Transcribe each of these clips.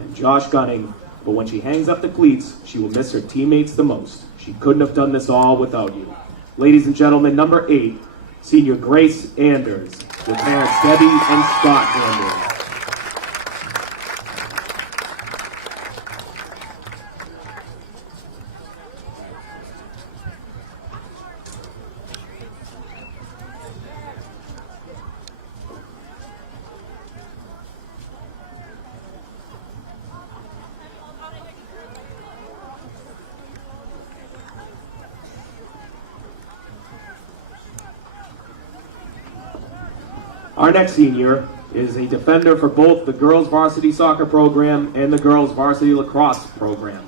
and Josh Gunning, but when she hangs up the cleats, she will miss her teammates the most. She couldn't have done this all without you. Ladies and gentlemen, number 8, senior Grace Anders, with parents Debbie and Scott Anders. Our next senior is a defender for both the girls varsity soccer program and the girls varsity lacrosse program.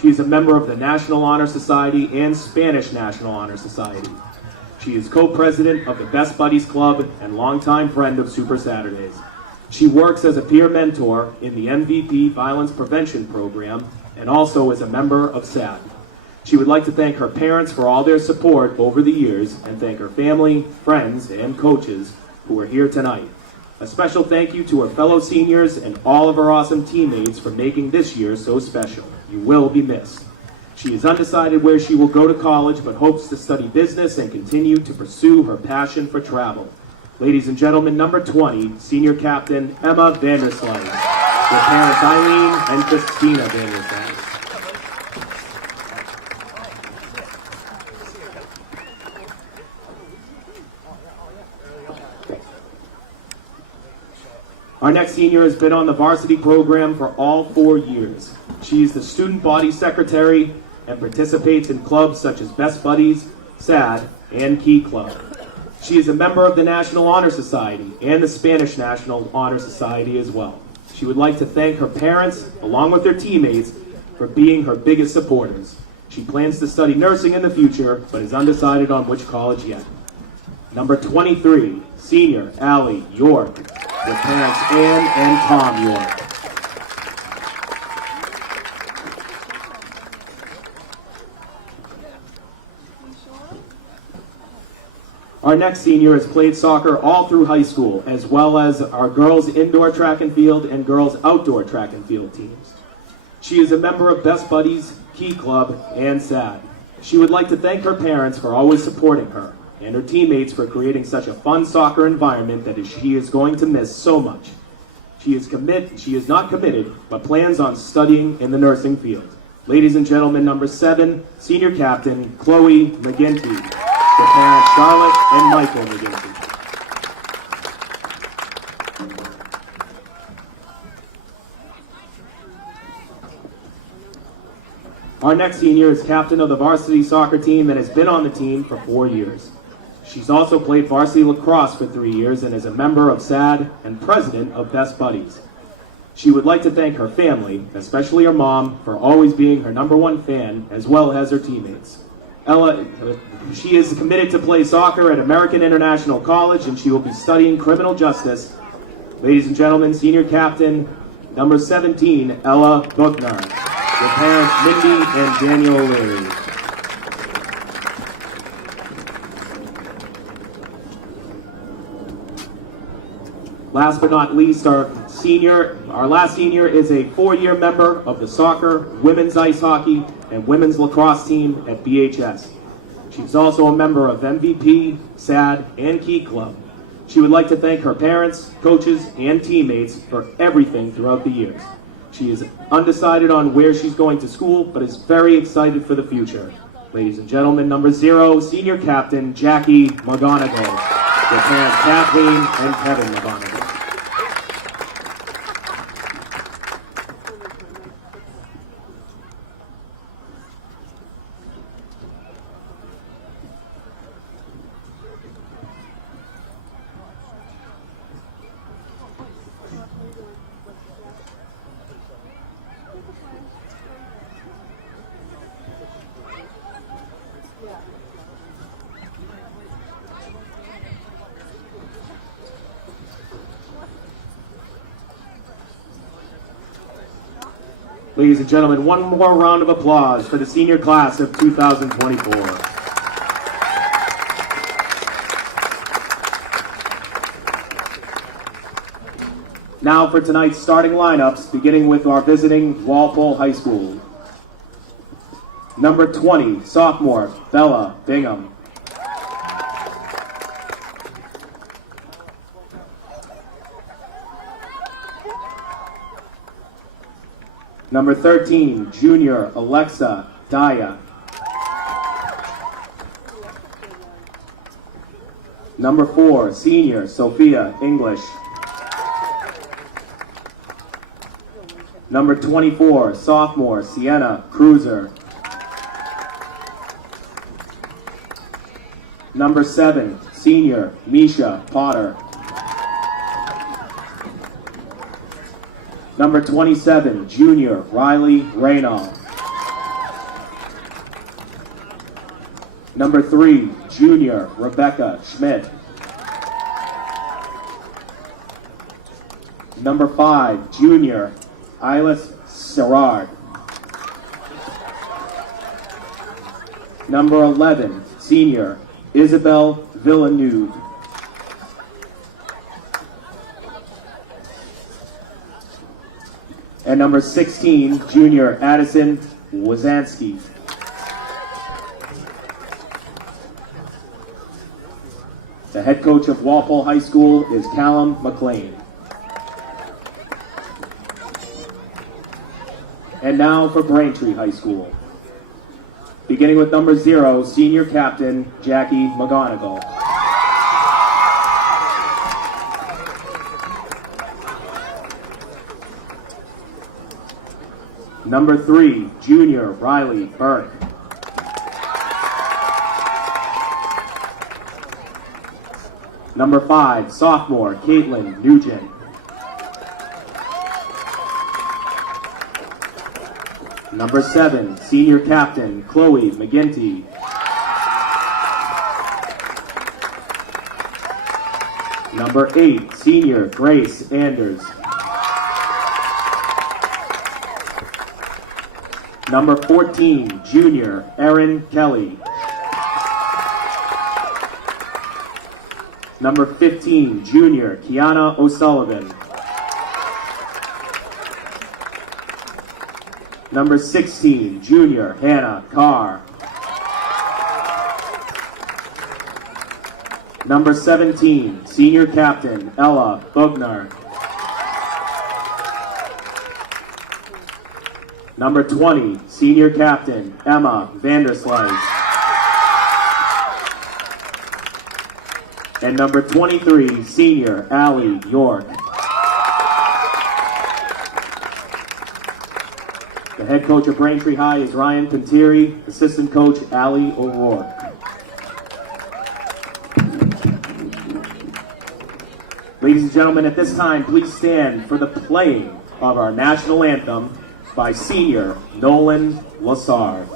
She is a member of the National Honor Society and Spanish National Honor Society. She is co-president of the Best Buddies Club and longtime friend of Super Saturdays. She works as a peer mentor in the MVP Violence Prevention Program and also is a member of SAD. She would like to thank her parents for all their support over the years and thank her family, friends, and coaches who are here tonight. A special thank you to her fellow seniors and all of her awesome teammates for making this year so special. You will be missed. She is undecided where she will go to college, but hopes to study business and continue to pursue her passion for travel. Ladies and gentlemen, number 20, senior captain Emma Vanderslein, with parents Eileen and Christina Vanderslein. Our next senior has been on the varsity program for all 4 years. She is the student body secretary and participates in clubs such as Best Buddies, SAD, and Key Club. She is a member of the National Honor Society and the Spanish National Honor Society as well. She would like to thank her parents, along with their teammates, for being her biggest supporters. She plans to study nursing in the future, but is undecided on which college yet. Number 23, senior Allie York, with parents Ann and Tom York. Our next senior has played soccer all through high school, as well as our girls indoor track and field and girls outdoor track and field teams. She is a member of Best Buddies, Key Club, and SAD. She would like to thank her parents for always supporting her, and her teammates for creating such a fun soccer environment that she is going to miss so much. She is not committed, but plans on studying in the nursing field. Ladies and gentlemen, number 7, senior captain Chloe McGinty, with parents Charlotte and Michael McGinty. Our next senior is captain of the varsity soccer team and has been on the team for 4 years. She's also played varsity lacrosse for 3 years and is a member of SAD and president of Best Buddies. She would like to thank her family, especially her mom, for always being her #1 fan, as well as her teammates. She is committed to play soccer at American International College, and she will be studying criminal justice. Ladies and gentlemen, senior captain, number 17, Ella Buckner, with parents Mindy and Daniel O'Leary. Last but not least, our last senior is a 4-year member of the soccer, women's ice hockey, and women's lacrosse team at BHS. She's also a member of MVP, SAD, and Key Club. She would like to thank her parents, coaches, and teammates for everything throughout the years. She is undecided on where she's going to school, but is very excited for the future. Ladies and gentlemen, number 0, senior captain Jackie McGonigal, with parents Kathleen and Kevin McGonigal. Ladies and gentlemen, one more round of applause for the senior class of 2024. Now for tonight's starting lineups, beginning with our visiting Walpole High School. Number 20, sophomore, Bella Bingham. Number 13, junior, Alexa Daya. Number 4, senior, Sophia English. Number 24, sophomore, Sienna Cruiser. Number 7, senior, Misha Potter. Number 27, junior, Riley Raynaud. Number 3, junior, Rebecca Schmidt. Number 5, junior, Ilis Serrard. Number 11, senior, Isabel Villeneuve. And number 16, junior, Addison Wazanski. The head coach of Walpole High School is Callum McLean. And now for Braintree High School. Beginning with number 0, senior captain, Jackie McGonigal. Number 3, junior, Riley Burke. Number 5, sophomore, Caitlin Nugent. Number 7, senior captain, Chloe McGinty. Number 8, senior, Grace Anders. Number 14, junior, Erin Kelly. Number 15, junior, Kiana O'Sullivan. Number 16, junior, Hannah Carr. Number 17, senior captain, Ella Bugner. Number 20, senior captain, Emma Vanderslice. And number 23, senior, Allie York. The head coach of Braintree High is Ryan Pintieri, assistant coach, Allie O'Rourke. Ladies and gentlemen, at this time, please stand for the playing of our national anthem by senior Nolan Lassard.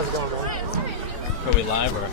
How's it going, man? Are we live or?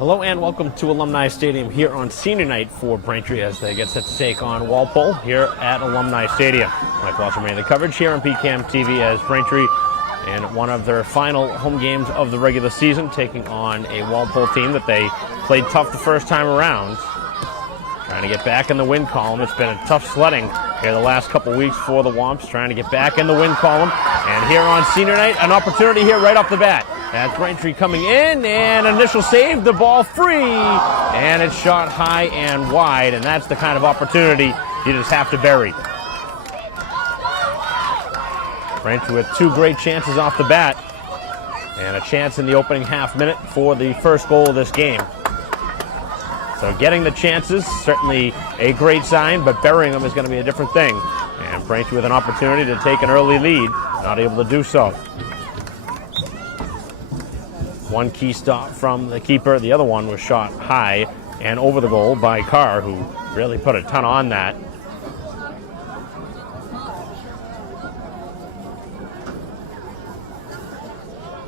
Hello and welcome to Alumni Stadium here on senior night for Braintree as they get set to take on Walpole here at Alumni Stadium. Mike Walsh remaining the coverage here on PCAM TV as Braintree in one of their final home games of the regular season taking on a Walpole team that they played tough the first time around. Trying to get back in the win column. It's been a tough sledding here the last couple weeks for the Womps, trying to get back in the win column. And here on senior night, an opportunity here right off the bat. That's Braintree coming in, and initial save, the ball free, and it's shot high and wide, and that's the kind of opportunity you just have to bury. Braintree with two great chances off the bat, and a chance in the opening half minute for the first goal of this game. So getting the chances, certainly a great sign, but burying them is going to be a different thing. And Braintree with an opportunity to take an early lead. not able to do so. One key stop from the keeper. The other one was shot high and over the goal by Carr, who really put a ton on that.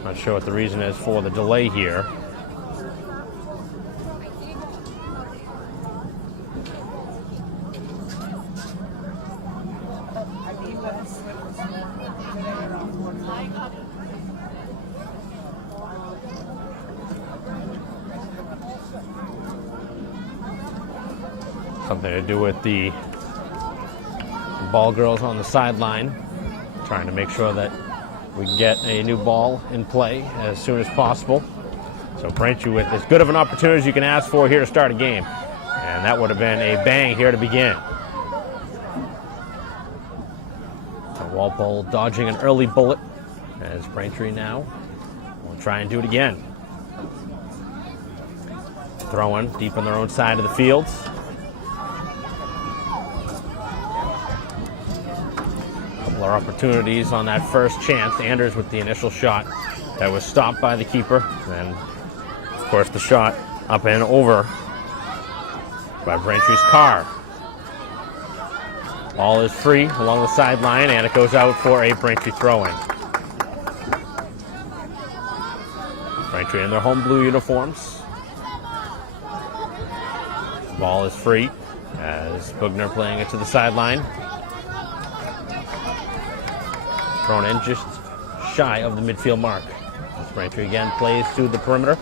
Not sure what the reason is for the delay here. Something to do with the ball girls on the sideline, trying to make sure that we can get a new ball in play as soon as possible. So Braintree with as good of an opportunity as you can ask for here to start a game. And that would have been a bang here to begin. So Walpole dodging an early bullet as Braintree now will try and do it again. Throwing deep on their own side of the field. Couple of opportunities on that first chance. Anders with the initial shot that was stopped by the keeper. Then, of course, the shot up and over by Braintree's Carr. Ball is free along the sideline, and it goes out for a Braintree throw-in. Braintree in their home blue uniforms. Ball is free as Bugner playing it to the sideline. Thrown in just shy of the midfield mark. Braintree again plays to the perimeter,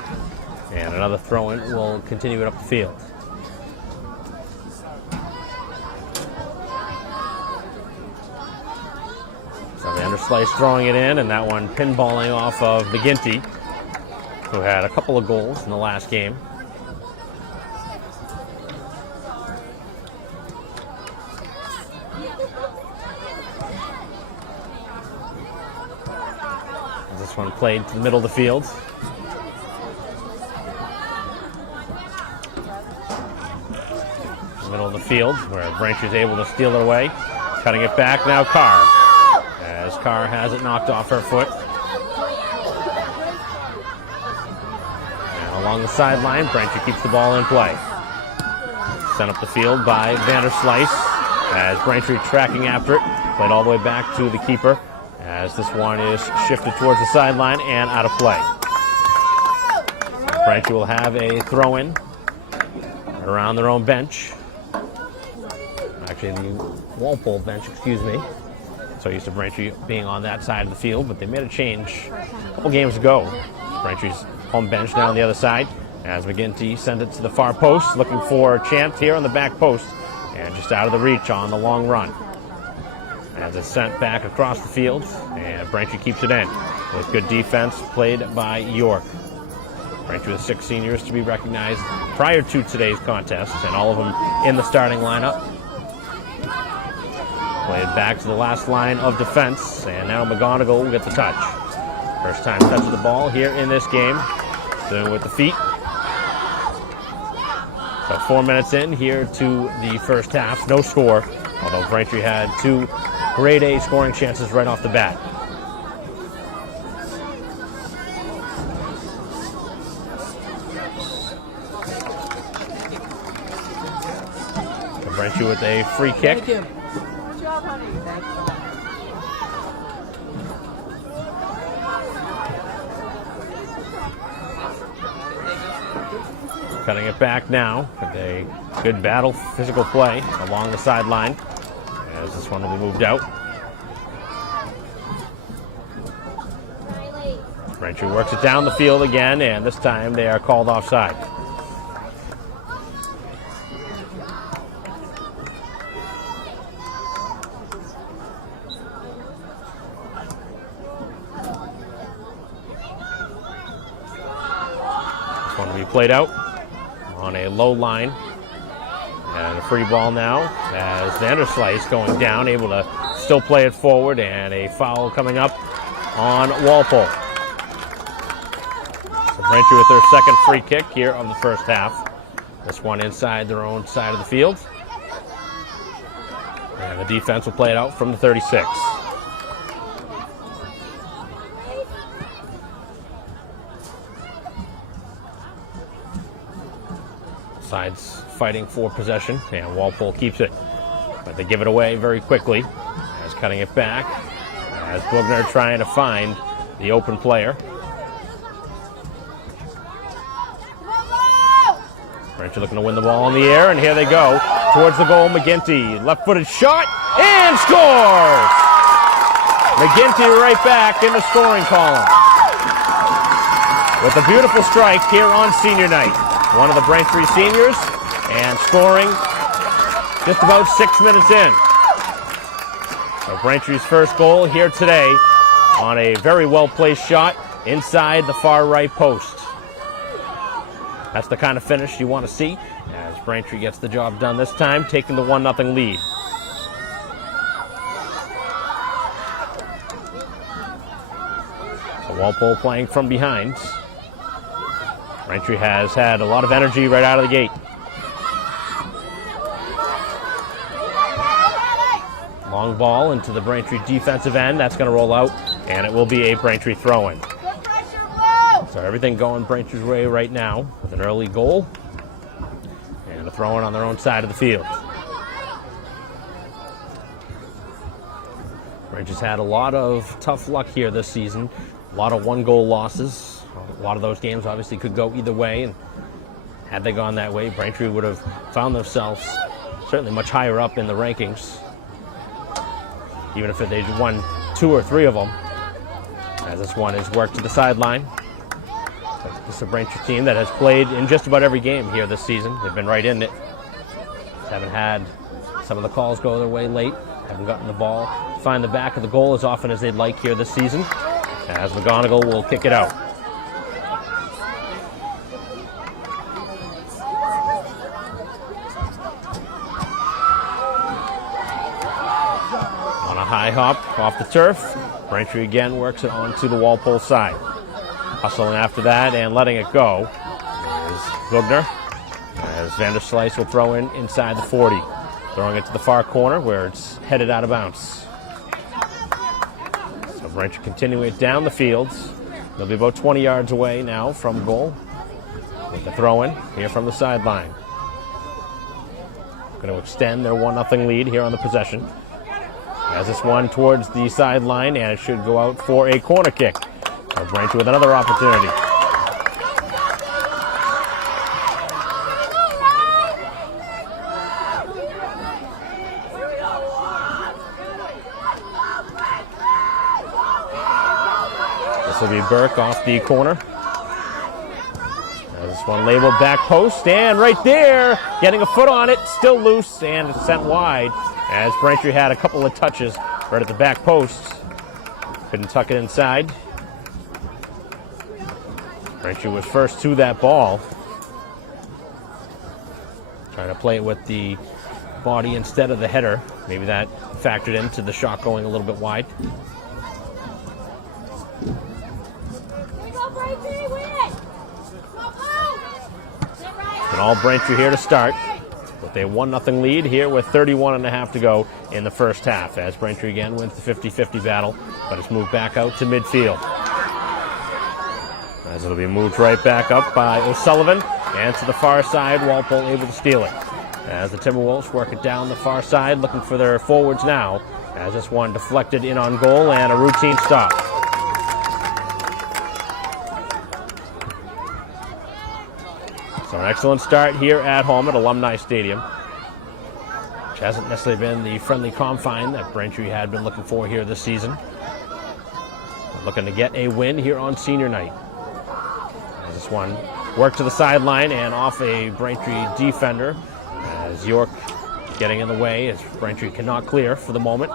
and another throw-in will continue it up the field. So the underslice throwing it in, and that one pinballing off of McGinty, who had a couple of goals in the last game. This one played to the middle of the field. Middle of the field where Braintree is able to steal it away. Cutting it back now, Carr. As Carr has it knocked off her foot. And along the sideline, Braintree keeps the ball in play. Sent up the field by Vanderslice as Braintree tracking after it. Played all the way back to the keeper, as this one is shifted towards the sideline and out of play. Braintree will have a throw-in around their own bench. Actually, the Walpole bench, excuse me. So used to Braintree being on that side of the field, but they made a change a couple games ago. Braintree's home bench now on the other side, as McGinty sends it to the far post, looking for a chance here on the back post, and just out of the reach on the long run. As it's sent back across the field, and Braintree keeps it in with good defense played by York. Braintree with 6 seniors to be recognized prior to today's contest, and all of them in the starting lineup. Played back to the last line of defense, and now McGonigal will get the touch. First time touch of the ball here in this game, doing with the feet. So 4 minutes in here to the first half, no score, although Braintree had 2 grade A scoring chances right off the bat. Braintree with a free kick. Thank you. Good job, honey. Thank you. Cutting it back now with a good battle, physical play along the sideline, as this one will be moved out. Braintree works it down the field again, and this time they are called offside. This one will be played out on a low line. And a free ball now as Vanderslice going down, able to still play it forward, and a foul coming up on Walpole. So Braintree with their second free kick here of the first half. This one inside their own side of the field. And the defense will play it out from the 36. sides fighting for possession, and Walpole keeps it. But they give it away very quickly. As cutting it back, as Bugner trying to find the open player. Braintree looking to win the ball in the air, and here they go. Towards the goal, McGinty. Left-footed shot, and scores! McGinty right back in the scoring column. With a beautiful strike here on senior night. One of the Braintree seniors, and scoring just about 6 minutes in. So Braintree's first goal here today on a very well-placed shot inside the far right post. That's the kind of finish you want to see as Braintree gets the job done this time, taking the 1-0 lead. So Walpole playing from behind. Braintree has had a lot of energy right out of the gate. Long ball into the Braintree defensive end. That's going to roll out, and it will be a Braintree throw-in. So everything going Braintree's way right now with an early goal and a throw-in on their own side of the field. Braintree's had a lot of tough luck here this season. A lot of one-goal losses. A lot of those games obviously could go either way, and had they gone that way, Braintree would have found themselves certainly much higher up in the rankings, even if they'd won 2 or 3 of them. As this one is worked to the sideline. This is a Braintree team that has played in just about every game here this season. They've been right in it. Haven't had some of the calls go their way late. Haven't gotten the ball to find the back of the goal as often as they'd like here this season. As McGonigal will kick it out. On a high hop off the turf. Braintree again works it onto the Walpole side. Hustling after that and letting it go is Bugner. As Vanderslice will throw in inside the 40. Throwing it to the far corner where it's headed out of bounds. So Braintree continuing it down the fields. They'll be about 20 yards away now from goal. With the throw in here from the sideline. Going to extend their 1-0 lead here on the possession. As this one towards the sideline, and it should go out for a corner kick. So Braintree with another opportunity. This will be Burke off the corner. As this one labeled back post, and right there, getting a foot on it, still loose, and it's sent wide. As Braintree had a couple of touches right at the back post. Couldn't tuck it inside. Braintree was first to that ball. Trying to play it with the body instead of the header. Maybe that factored into the shot going a little bit wide. And all Braintree here to start. With a 1-0 lead here with 31.5 to go in the first half. As Braintree again wins the 50-50 battle, but it's moved back out to midfield. As it'll be moved right back up by O'Sullivan, and to the far side, Walpole able to steal it. As the Timberwolves work it down the far side, looking for their forwards now, as this one deflected in on goal, and a routine stop. So an excellent start here at home at Alumni Stadium, which hasn't necessarily been the friendly confine that Braintree had been looking for here this season. Looking to get a win here on senior night. As this one worked to the sideline and off a Braintree defender, as York getting in the way as Braintree cannot clear for the moment.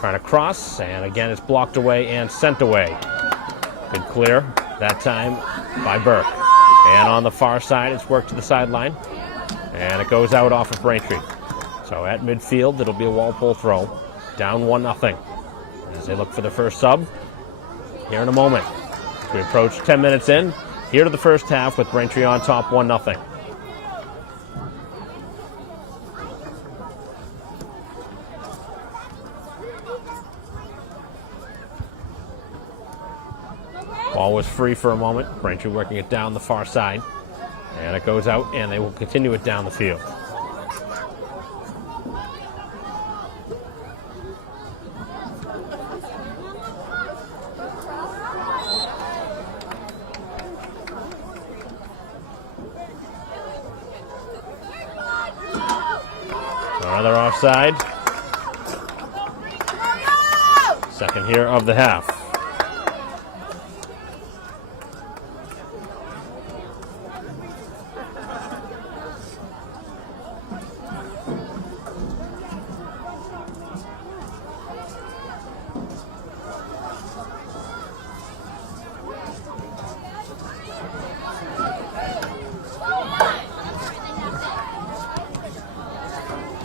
Trying to cross, and again it's blocked away and sent away. Good clear that time by Burke. And on the far side, it's worked to the sideline. And it goes out off of Braintree. So at midfield, it'll be a Walpole throw. Down 1-0. As they look for the first sub here in a moment. As we approach 10 minutes in, here to the first half with Braintree on top 1-0. Ball was free for a moment. Braintree working it down the far side. And it goes out, and they will continue it down the field. Another offside. Second here of the half.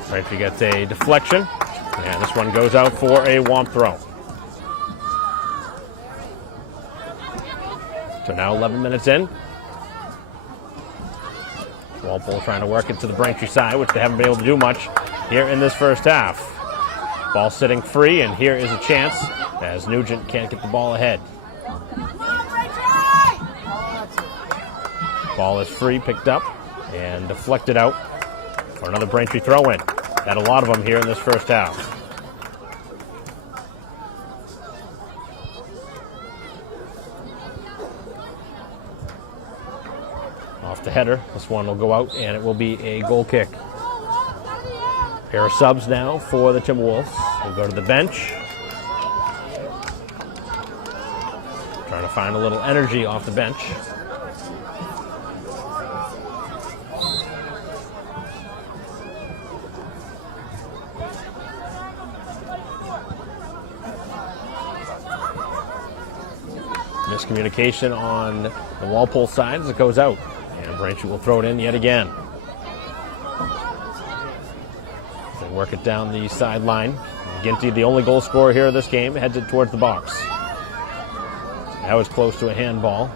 Braintree gets a deflection, and this one goes out for a womp throw. So now 11 minutes in. Walpole trying to work it to the Braintree side, which they haven't been able to do much here in this first half. Ball sitting free, and here is a chance as Nugent can't get the ball ahead. Ball is free, picked up, and deflected out for another Braintree throw-in. Had a lot of them here in this first half. Off the header, this one will go out, and it will be a goal kick. Pair of subs now for the Timberwolves. We'll go to the bench. Trying to find a little energy off the bench. Miscommunication on the Walpole side as it goes out. And Braintree will throw it in yet again. They work it down the sideline. Ginty, the only goal scorer here of this game, heads it towards the box. That was close to a handball.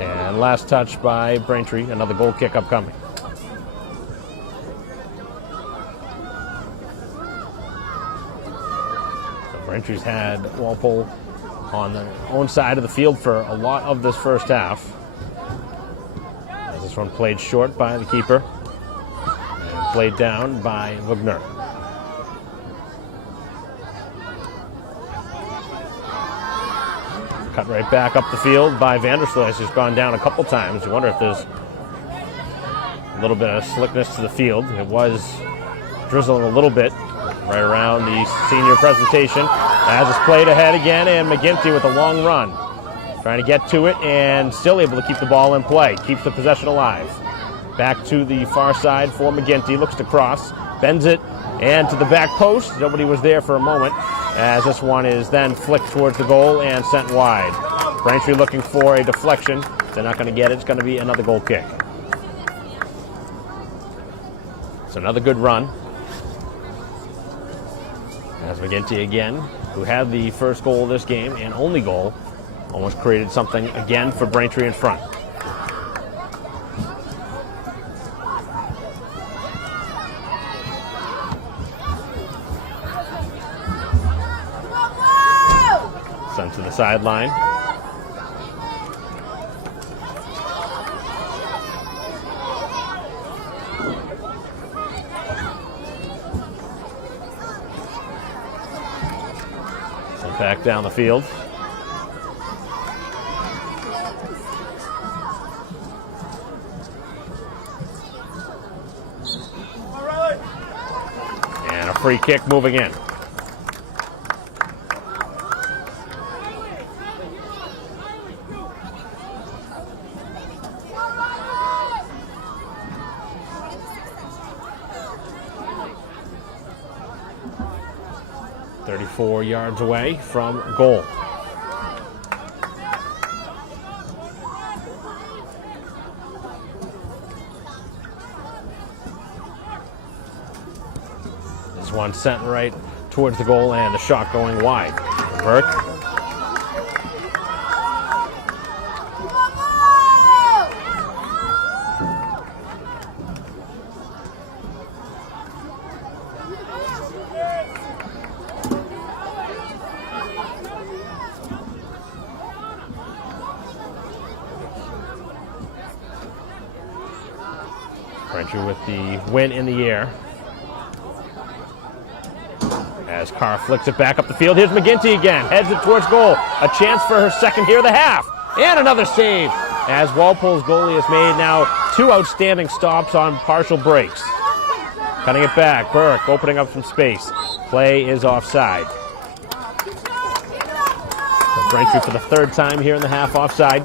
And last touch by Braintree, another goal kick upcoming. Braintree's had Walpole on their own side of the field for a lot of this first half. As this one played short by the keeper and played down by Wagner. Cut right back up the field by Vandersloot, who's gone down a couple times. You wonder if there's a little bit of slickness to the field. It was drizzling a little bit right around the senior presentation. As it's played ahead again, and McGinty with a long run. Trying to get to it and still able to keep the ball in play. Keeps the possession alive. Back to the far side for McGinty. Looks to cross. Bends it and to the back post. Nobody was there for a moment as this one is then flicked towards the goal and sent wide. Braintree looking for a deflection. They're not going to get it. It's going to be another goal kick. It's another good run. As McGinty again, who had the first goal of this game and only goal, almost created something again for Braintree in front. Sent to the sideline. Back down the field. And a free kick moving in. Yards away from goal. This one sent right towards the goal and the shot going wide. Burke. Braintree with the win in the air. As Carr flicks it back up the field. Here's McGinty again. Heads it towards goal. A chance for her second here of the half. And another save. As Walpole's goalie has made now 2 outstanding stops on partial breaks. Cutting it back. Burke opening up some space. Play is offside. So Braintree for the 3rd time here in the half offside,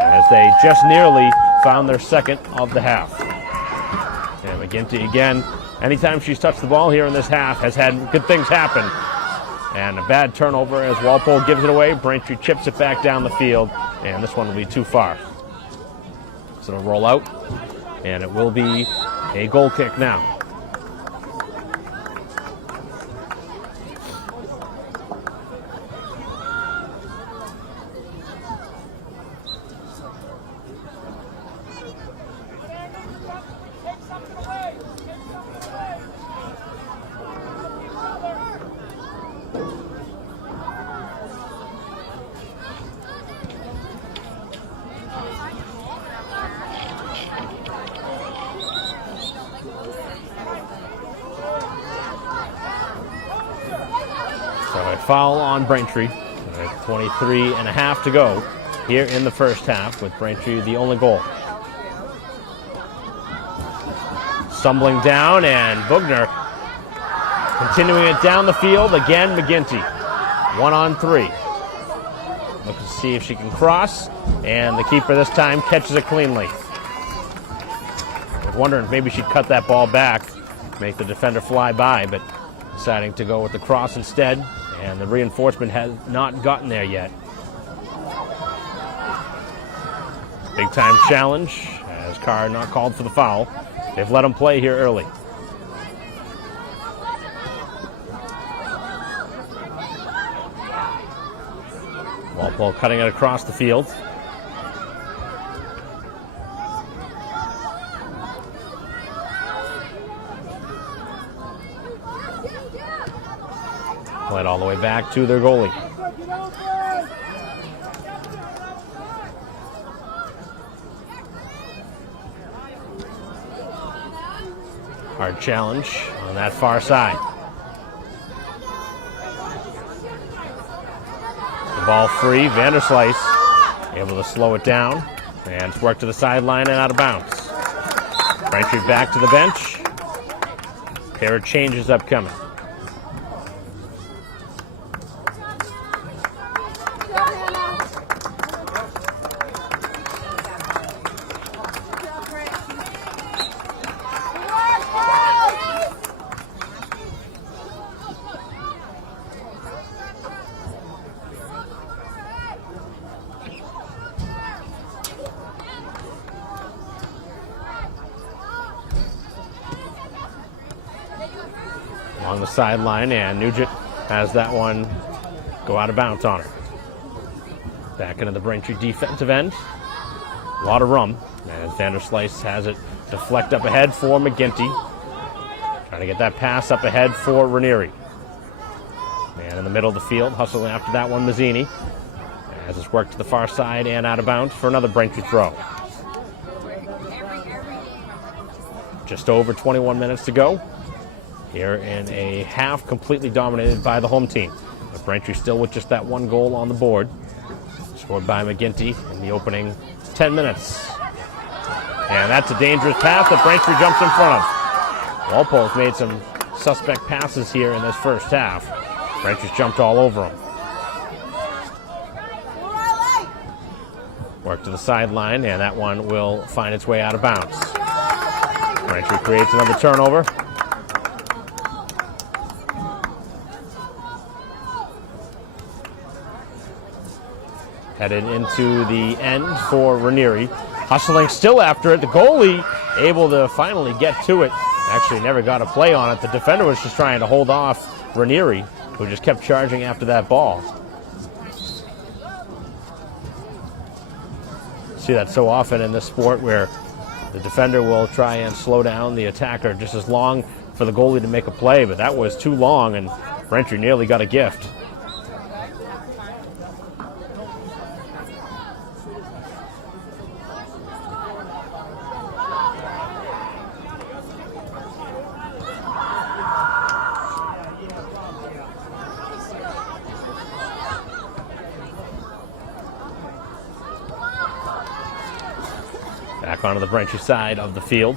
as they just nearly found their second of the half. And McGinty again, anytime she's touched the ball here in this half, has had good things happen. And a bad turnover as Walpole gives it away. Braintree chips it back down the field, and this one will be too far. So it'll roll out, and it will be a goal kick now. So a foul on Braintree. 23 and a half to go here in the first half, with Braintree the only goal. Stumbling down, and Bugner continuing it down the field. Again, McGinty. 1-on-3. Looking to see if she can cross, and the keeper this time catches it cleanly. I was wondering if maybe she'd cut that ball back, make the defender fly by, but deciding to go with the cross instead, and the reinforcement has not gotten there yet. Big time challenge, as Carr not called for the foul. They've let him play here early. Walpole cutting it across the field. Played all the way back to their goalie. Hard challenge on that far side. The ball free. Vanderslice able to slow it down, and it's worked to the sideline and out of bounds. Braintree back to the bench. Pair of changes upcoming. On the sideline, and Nugent has that one go out of bounds on her. Back into the Braintree defensive end. A lot of room, as Vanderslice has it deflect up ahead for McGinty. Trying to get that pass up ahead for Ranieri. And in the middle of the field, hustling after that one, Mazzini. As it's worked to the far side and out of bounds for another Braintree throw. Just over 21 minutes to go here in a half completely dominated by the home team. But Braintree still with just that one goal on the board. Scored by McGinty in the opening 10 minutes. And that's a dangerous pass that Braintree jumps in front of. Walpole's made some suspect passes here in this first half. Braintree's jumped all over him. Work to the sideline, and that one will find its way out of bounds. Braintree creates another turnover. Headed into the end for Ranieri. Hustling still after it. The goalie able to finally get to it. Actually never got a play on it. The defender was just trying to hold off Ranieri, who just kept charging after that ball. See that so often in this sport, where the defender will try and slow down the attacker just as long for the goalie to make a play, but that was too long, and Braintree nearly got a gift. Back onto the Braintree side of the field.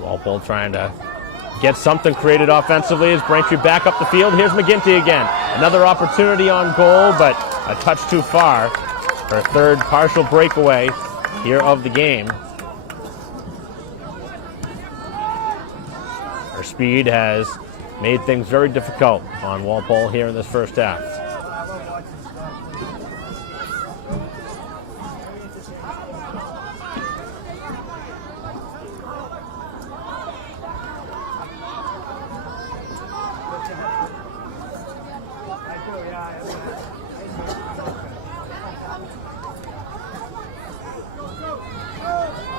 Walpole trying to get something created offensively as Braintree back up the field. Here's McGinty again. Another opportunity on goal, but a touch too far. Her third partial breakaway here of the game. Her speed has made things very difficult on Walpole here in this first half.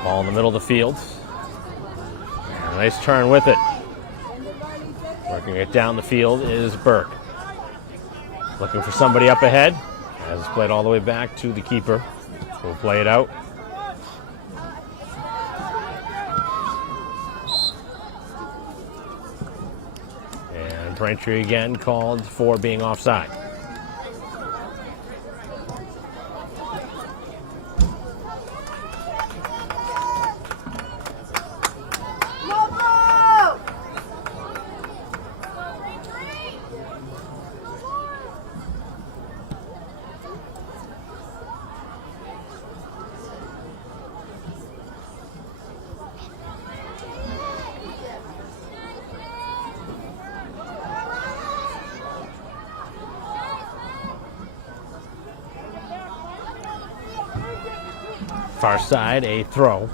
Ball in the middle of the field. And a nice turn with it. Working it down the field is Burke. Looking for somebody up ahead. As it's played all the way back to the keeper. We'll play it out. And Braintree again called for being offside. Far side, a throw.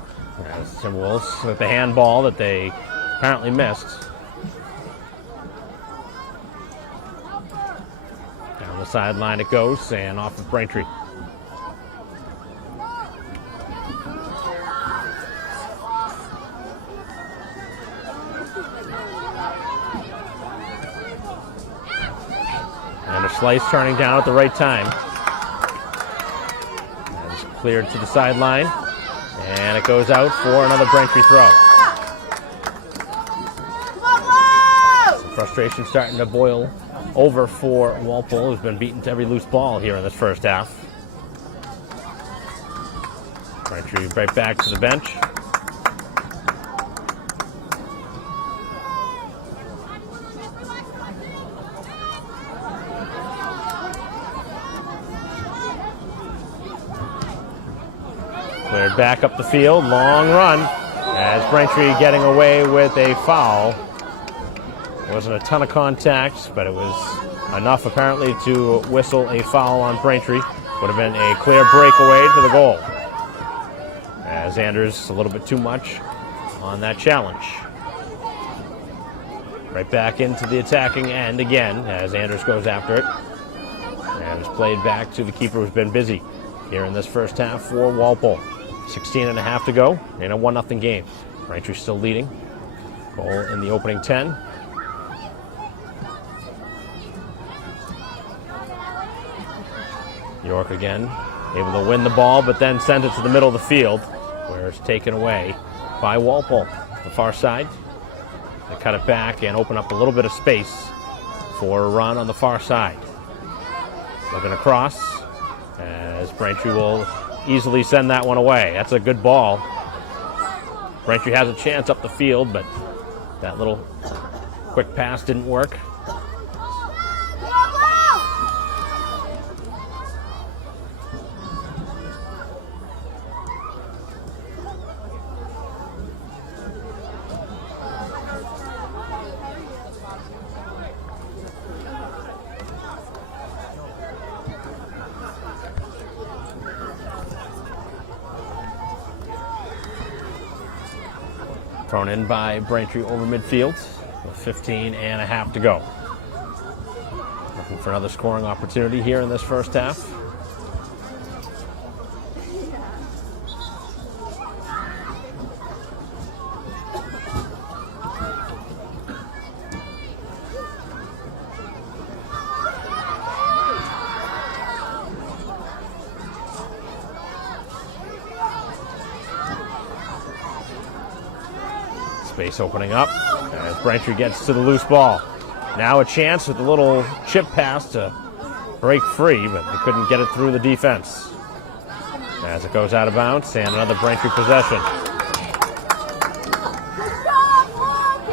As Timberwolves with the handball that they apparently missed. Down the sideline it goes, and off of Braintree. And a slice turning down at the right time. Cleared to the sideline, and it goes out for another Braintree throw. Frustration starting to boil over for Walpole, who's been beaten to every loose ball here in this first half. Braintree right back to the bench. Cleared back up the field, long run, as Braintree getting away with a foul. Wasn't a ton of contact, but it was enough apparently to whistle a foul on Braintree. Would have been a clear breakaway to the goal. As Anders a little bit too much on that challenge. Right back into the attacking end again as Anders goes after it. And it's played back to the keeper who's been busy here in this first half for Walpole. 16 and a half to go in a 1-0 game. Braintree still leading. Goal in the opening 10. York again able to win the ball, but then sends it to the middle of the field, where it's taken away by Walpole. The far side. They cut it back and open up a little bit of space for a run on the far side. Looking across as Braintree will easily send that one away. That's a good ball. Braintree has a chance up the field, but that little quick pass didn't work. Thrown in by Braintree over midfield with 15 and a half to go. Looking for another scoring opportunity here in this first half. Space opening up as Braintree gets to the loose ball. Now a chance with a little chip pass to break free, but they couldn't get it through the defense. as it goes out of bounds, and another Braintree possession.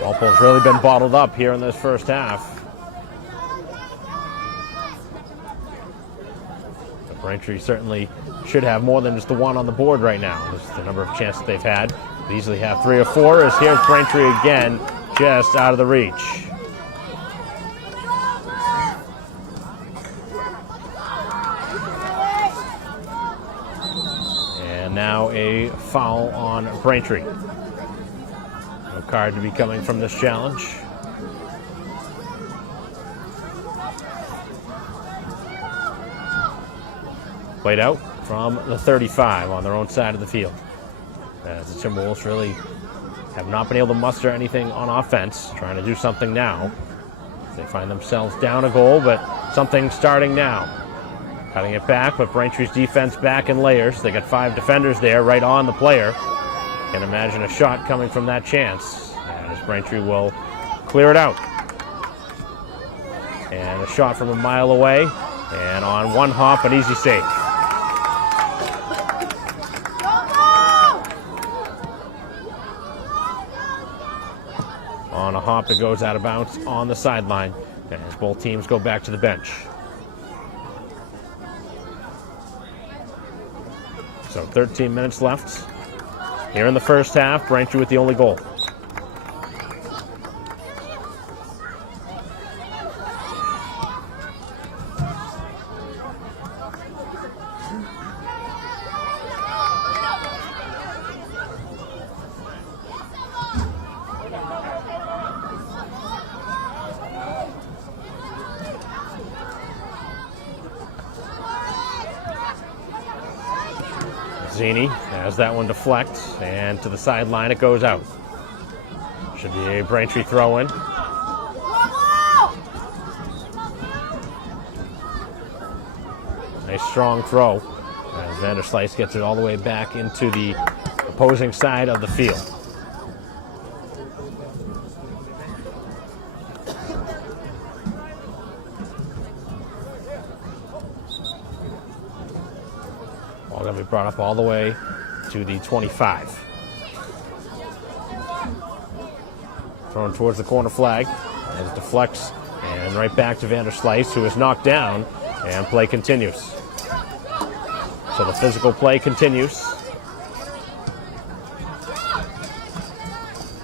Walpole's really been bottled up here in this first half. But Braintree certainly should have more than just the one on the board right now. Just the number of chances they've had. They easily have 3 or 4, as here's Braintree again, just out of the reach. And now a foul on Braintree. No card to be coming from this challenge. Played out from the 35 on their own side of the field. As the Timberwolves really have not been able to muster anything on offense, trying to do something now. They find themselves down a goal, but something starting now. Cutting it back, but Braintree's defense back in layers. They got 5 defenders there right on the player. Can imagine a shot coming from that chance, as Braintree will clear it out. And a shot from a mile away, and on one hop, an easy save. On a hop, it goes out of bounds on the sideline as both teams go back to the bench. So 13 minutes left here in the first half. Braintree with the only goal. Zini has that one deflect, and to the sideline it goes out. Should be a Braintree throw-in. Nice strong throw as Vanderslice gets it all the way back into the opposing side of the field. Ball going to be brought up all the way to the 25. Thrown towards the corner flag as it deflects, and right back to Vanderslice, who is knocked down, and play continues. So the physical play continues.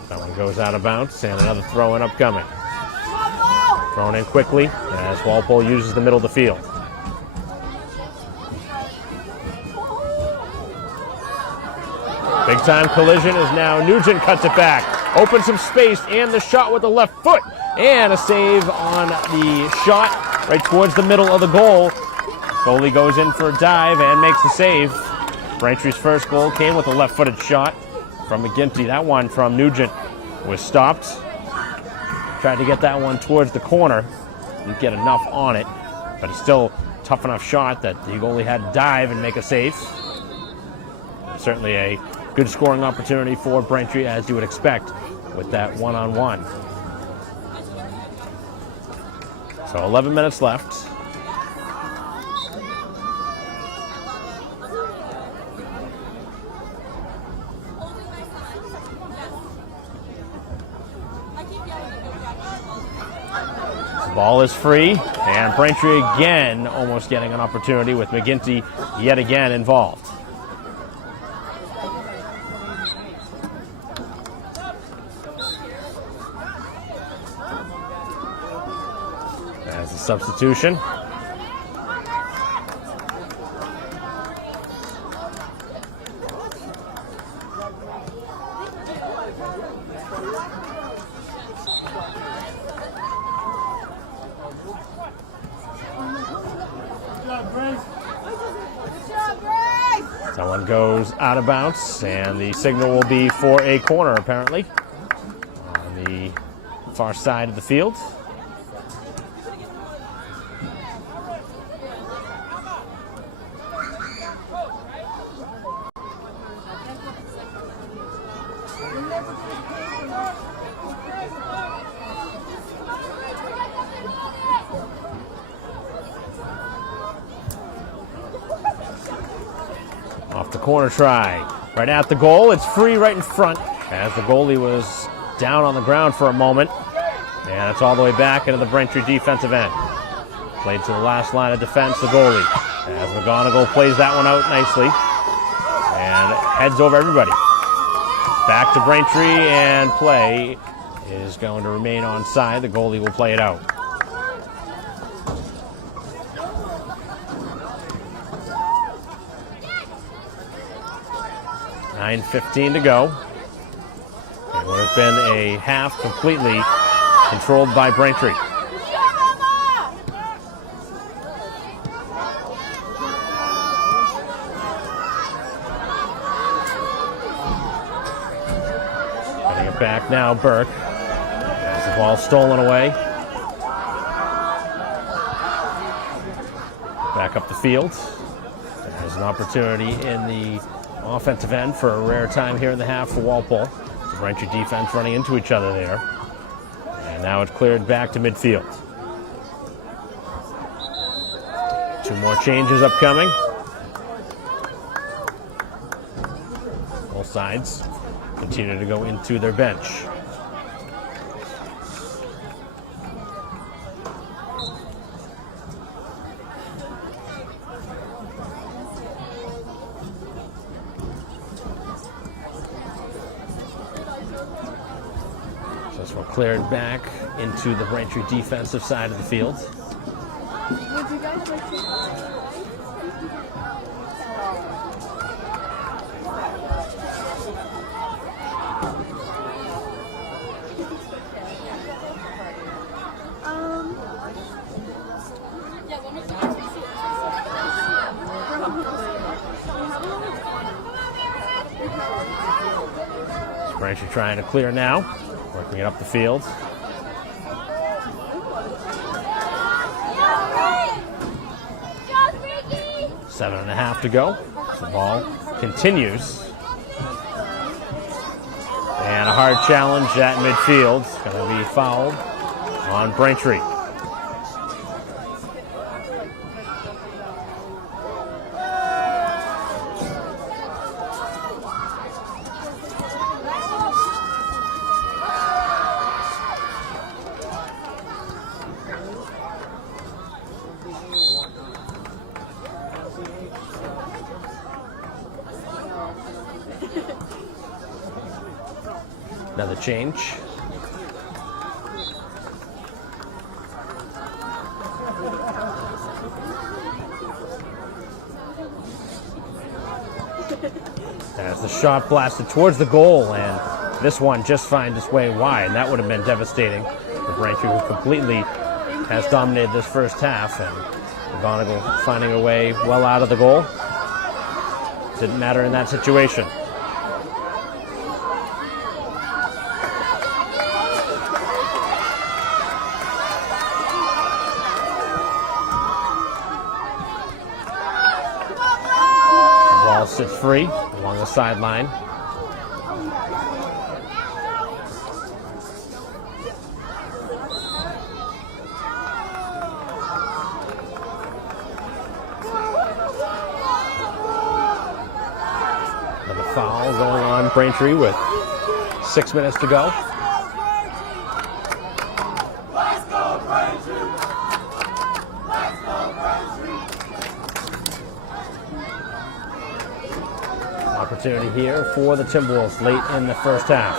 That one goes out of bounds, and another throw-in upcoming. Thrown in quickly as Walpole uses the middle of the field. Big time collision is now Nugent cuts it back. Opens some space and the shot with the left foot. And a save on the shot right towards the middle of the goal. Goalie goes in for a dive and makes the save. Braintree's first goal came with a left-footed shot from McGinty. That one from Nugent was stopped. Tried to get that one towards the corner. Didn't get enough on it, but it's still a tough enough shot that the goalie had to dive and make a save. Certainly a good scoring opportunity for Braintree, as you would expect with that one-on-one. So 11 minutes left. The ball is free, and Braintree again almost getting an opportunity with McGinty yet again involved. As a substitution. Someone goes out of bounds, and the signal will be for a corner, apparently, on the far side of the field. corner try. Right at the goal. It's free right in front as the goalie was down on the ground for a moment. And it's all the way back into the Braintree defensive end. Played to the last line of defense, the goalie. As McGonigal plays that one out nicely. And heads over everybody. Back to Braintree, and play is going to remain onside. The goalie will play it out. $9:15 to go. It would have been a half completely controlled by Braintree. Getting it back now, Burke. Has the ball stolen away. Back up the field. There's an opportunity in the offensive end for a rare time here in the half for Walpole. The Braintree defense running into each other there. And now it's cleared back to midfield. 2 more changes upcoming. Both sides continue to go into their bench. This one cleared back into the Braintree defensive side of the field. Would you guys like to? Yeah, let me Braintree trying to clear now. Working it up the field. Seven and a half to go. The ball continues. And a hard challenge at midfield. It's going to be fouled on Braintree. Another change. As the shot blasted towards the goal, and this one just finds its way wide, and that would have been devastating for Braintree, who completely has dominated this first half, and McGonigal finding a way well out of the goal. Didn't matter in that situation. Sits free along the sideline. Another foul going on Braintree with 6 minutes to go. Opportunity here for the Timberwolves late in the first half.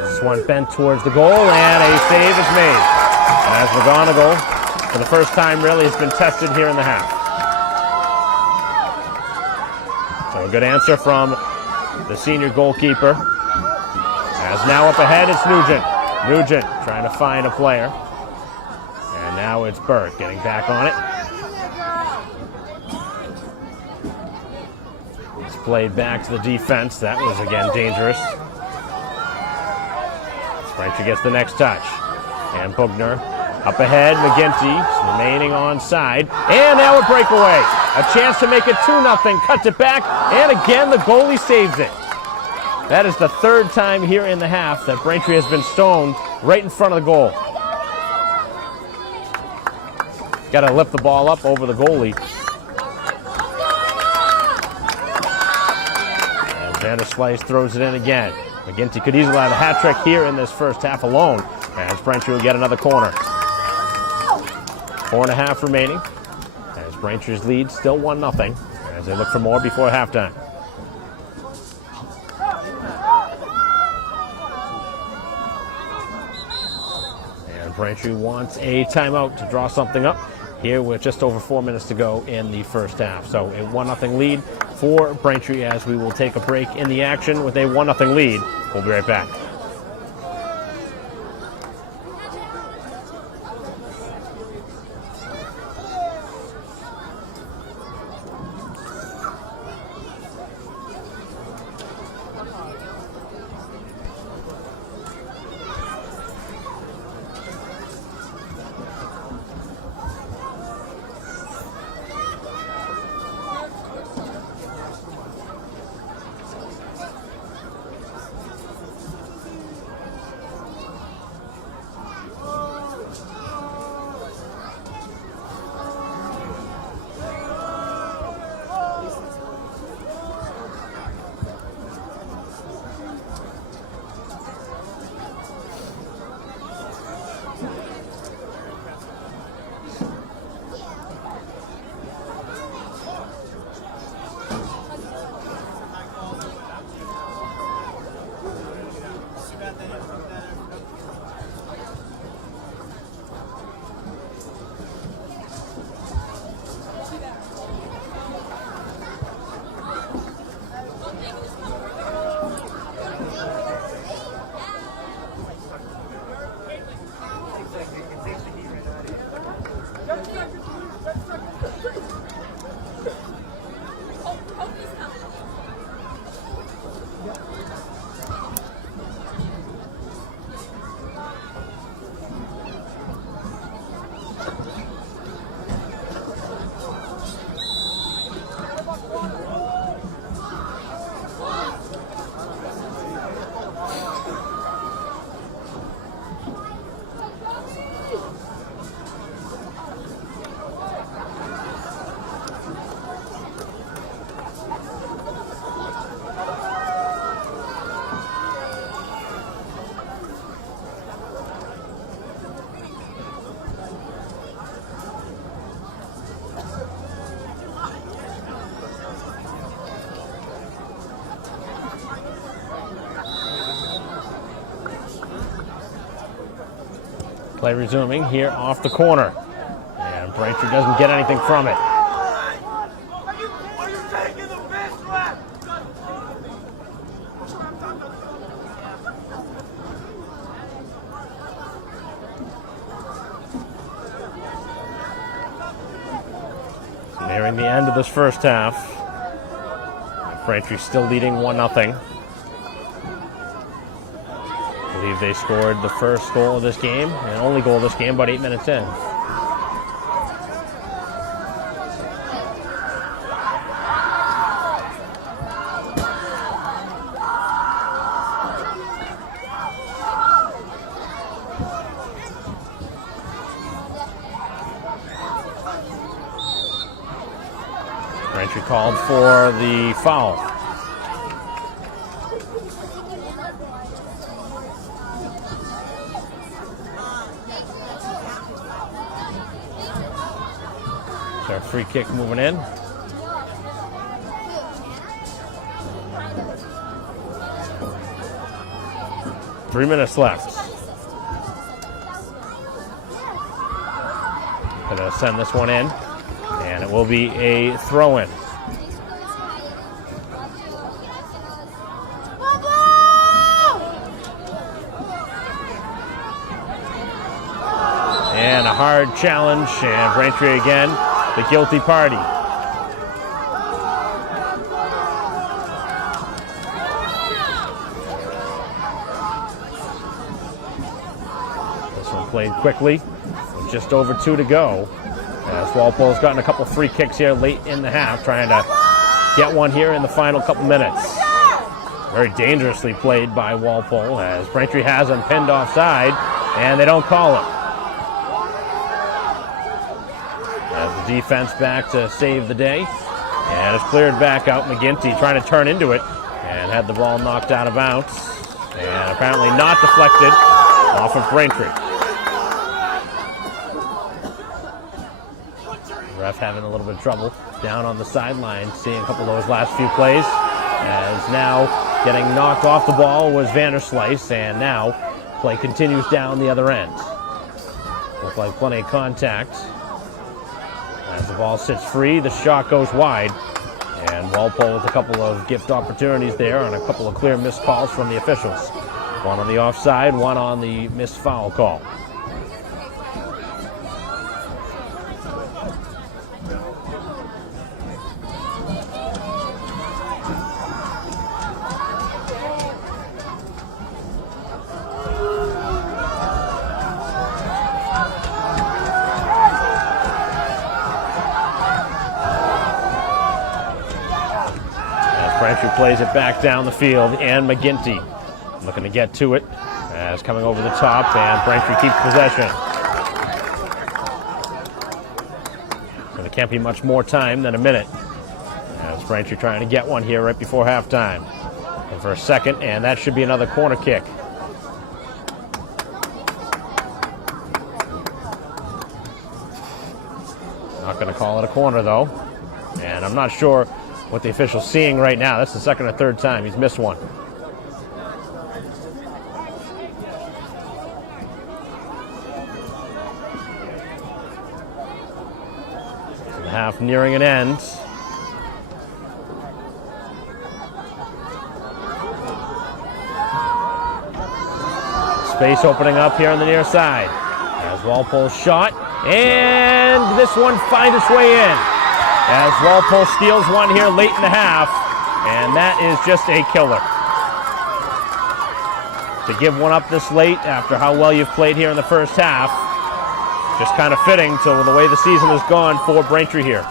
This one bent towards the goal, and a save is made. As McGonigal, for the first time really, has been tested here in the half. So a good answer from the senior goalkeeper. As now up ahead, it's Nugent. Nugent trying to find a player. And now it's Burke getting back on it. It's played back to the defense. That was again dangerous. Braintree gets the next touch. And Pugner up ahead. McGinty remaining onside. And now a breakaway. A chance to make it 2-0. Cuts it back. And again the goalie saves it. That is the third time here in the half that Braintree has been stoned right in front of the goal. Got to lift the ball up over the goalie. And Vander Slice throws it in again. McGinty could easily have a hat trick here in this first half alone, as Braintree will get another corner. 4.5 remaining, as Braintree's lead still 1-0, as they look for more before halftime. And Braintree wants a timeout to draw something up here with just over 4 minutes to go in the first half. So a 1-0 lead for Braintree, as we will take a break in the action with a 1-0 lead. We'll be right back. Play resuming here off the corner. And Braintree doesn't get anything from it. Nearing the end of this first half. Braintree still leading 1-0. I believe they scored the first goal of this game, and only goal of this game, about 8 minutes in. Braintree called for the foul. Our free kick moving in. Three minutes left. Gonna send this one in, and it will be a throw-in. And a hard challenge, and Braintree again, the guilty party. This one played quickly, with just over 2 to go. As Walpole's gotten a couple free kicks here late in the half, trying to get one here in the final couple minutes. Very dangerously played by Walpole, as Braintree has him pinned offside, and they don't call him. defense back to save the day. And it's cleared back out. McGinty trying to turn into it and had the ball knocked out of bounds. And apparently not deflected off of Braintree. Ref having a little bit of trouble down on the sideline, seeing a couple of those last few plays. As now getting knocked off the ball was Vanderslice, and now play continues down the other end. Looks like plenty of contact. As the ball sits free, the shot goes wide. And Walpole with a couple of gift opportunities there and a couple of clear missed calls from the officials. One on the offside, one on the missed foul call. Braintree plays it back down the field, and McGinty looking to get to it as coming over the top, and Braintree keeps possession. So there can't be much more time than a minute as Braintree trying to get one here right before halftime. And for a second, and that should be another corner kick. Not going to call it a corner though, and I'm not sure what the official's seeing right now. That's the second or third time he's missed one. So the half nearing an end. Space opening up here on the near side. As Walpole's shot, and this one finds its way in. As Walpole steals one here late in the half, and that is just a killer. To give one up this late after how well you've played here in the first half, just kind of fitting to the way the season has gone for Braintree here.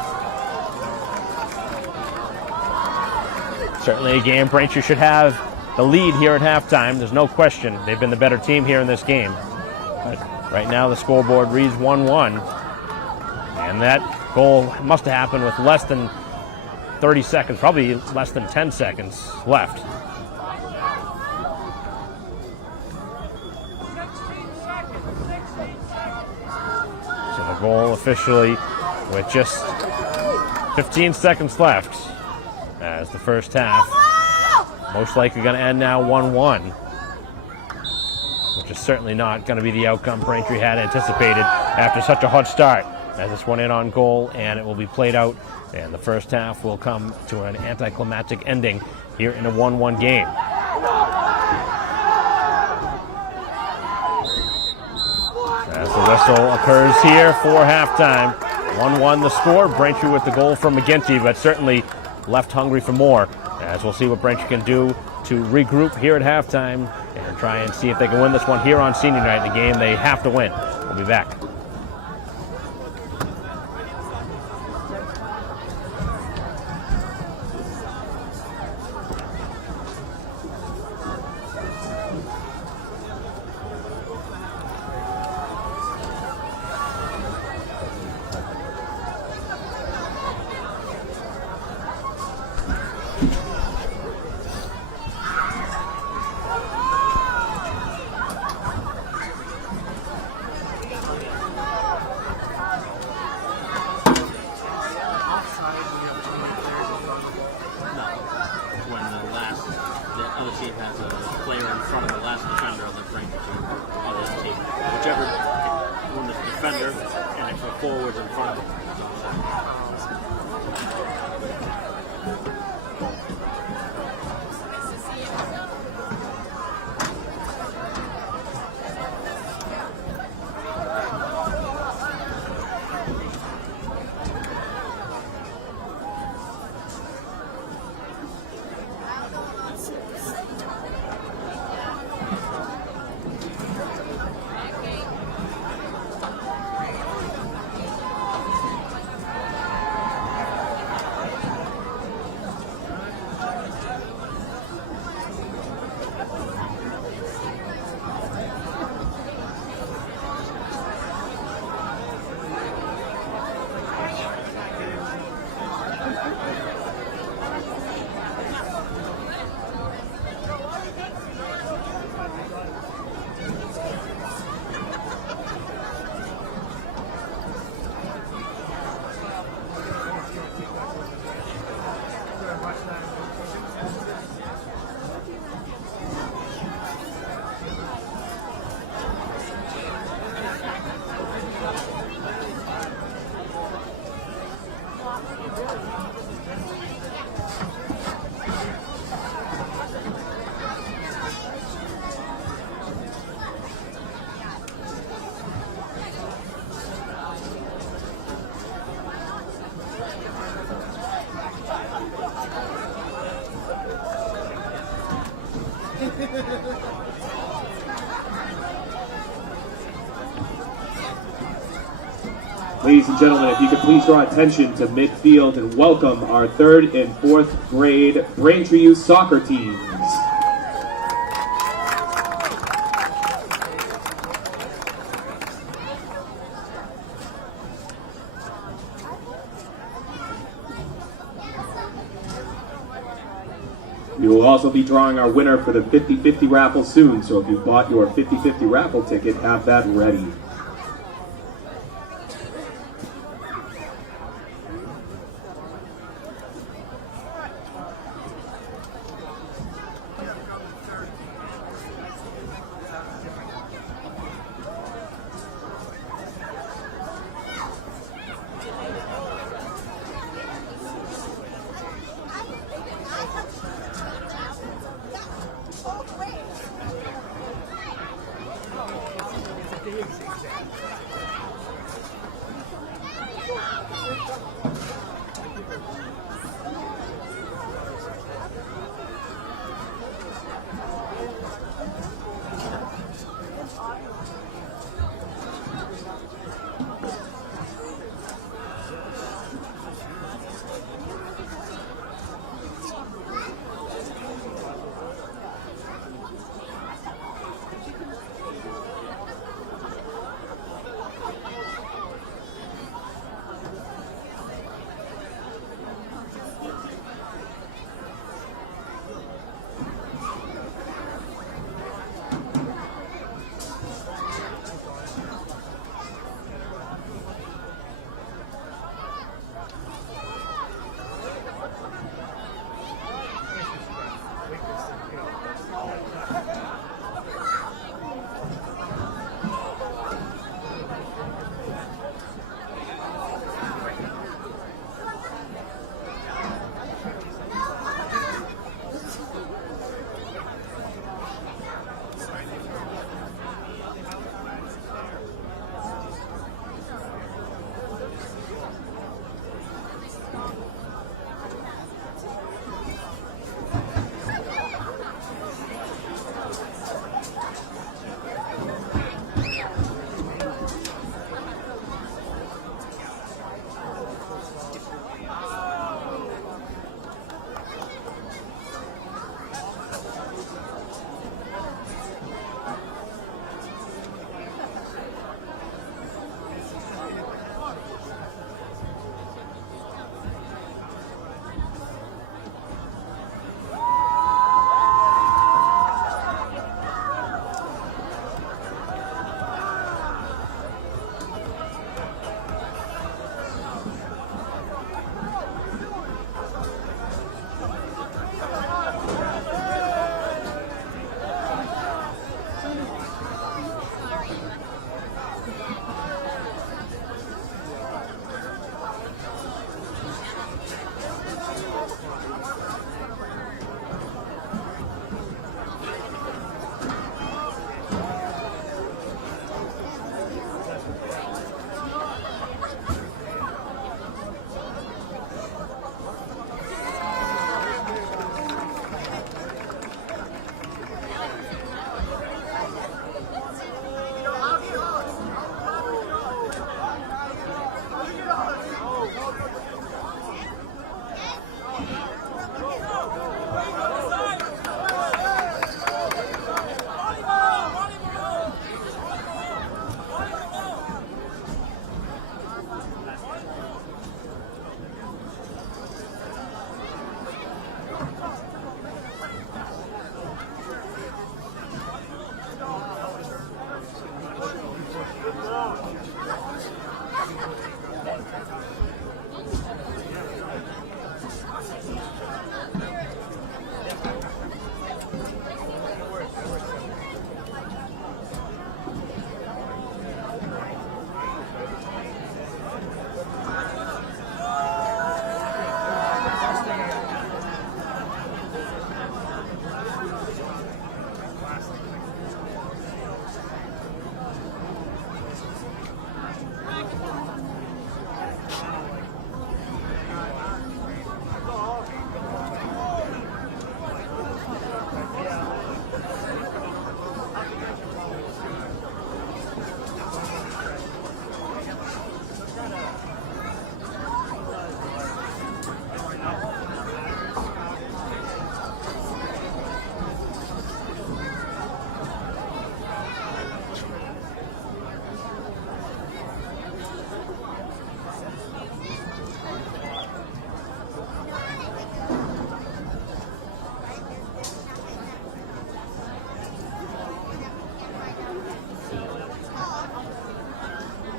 Certainly a game Braintree should have the lead here at halftime. There's no question they've been the better team here in this game. But right now the scoreboard reads 1-1, and that goal must have happened with less than 30 seconds, probably less than 10 seconds left. So the goal officially with just 15 seconds left as the first half most likely going to end now 1-1, which is certainly not going to be the outcome Braintree had anticipated after such a hot start. As this one in on goal, and it will be played out, and the first half will come to an anticlimactic ending here in a 1-1 game. As the whistle occurs here for halftime, 1-1 the score. Braintree with the goal from McGinty, but certainly left hungry for more. As we'll see what Braintree can do to regroup here at halftime and try and see if they can win this one here on senior night, the game they have to win. We'll be back. Ladies and gentlemen, if you could please draw attention to midfield and welcome our 3rd and 4th grade Braintree Youth soccer teams. We will also be drawing our winner for the 50-50 raffle soon, so if you bought your 50-50 raffle ticket, have that ready.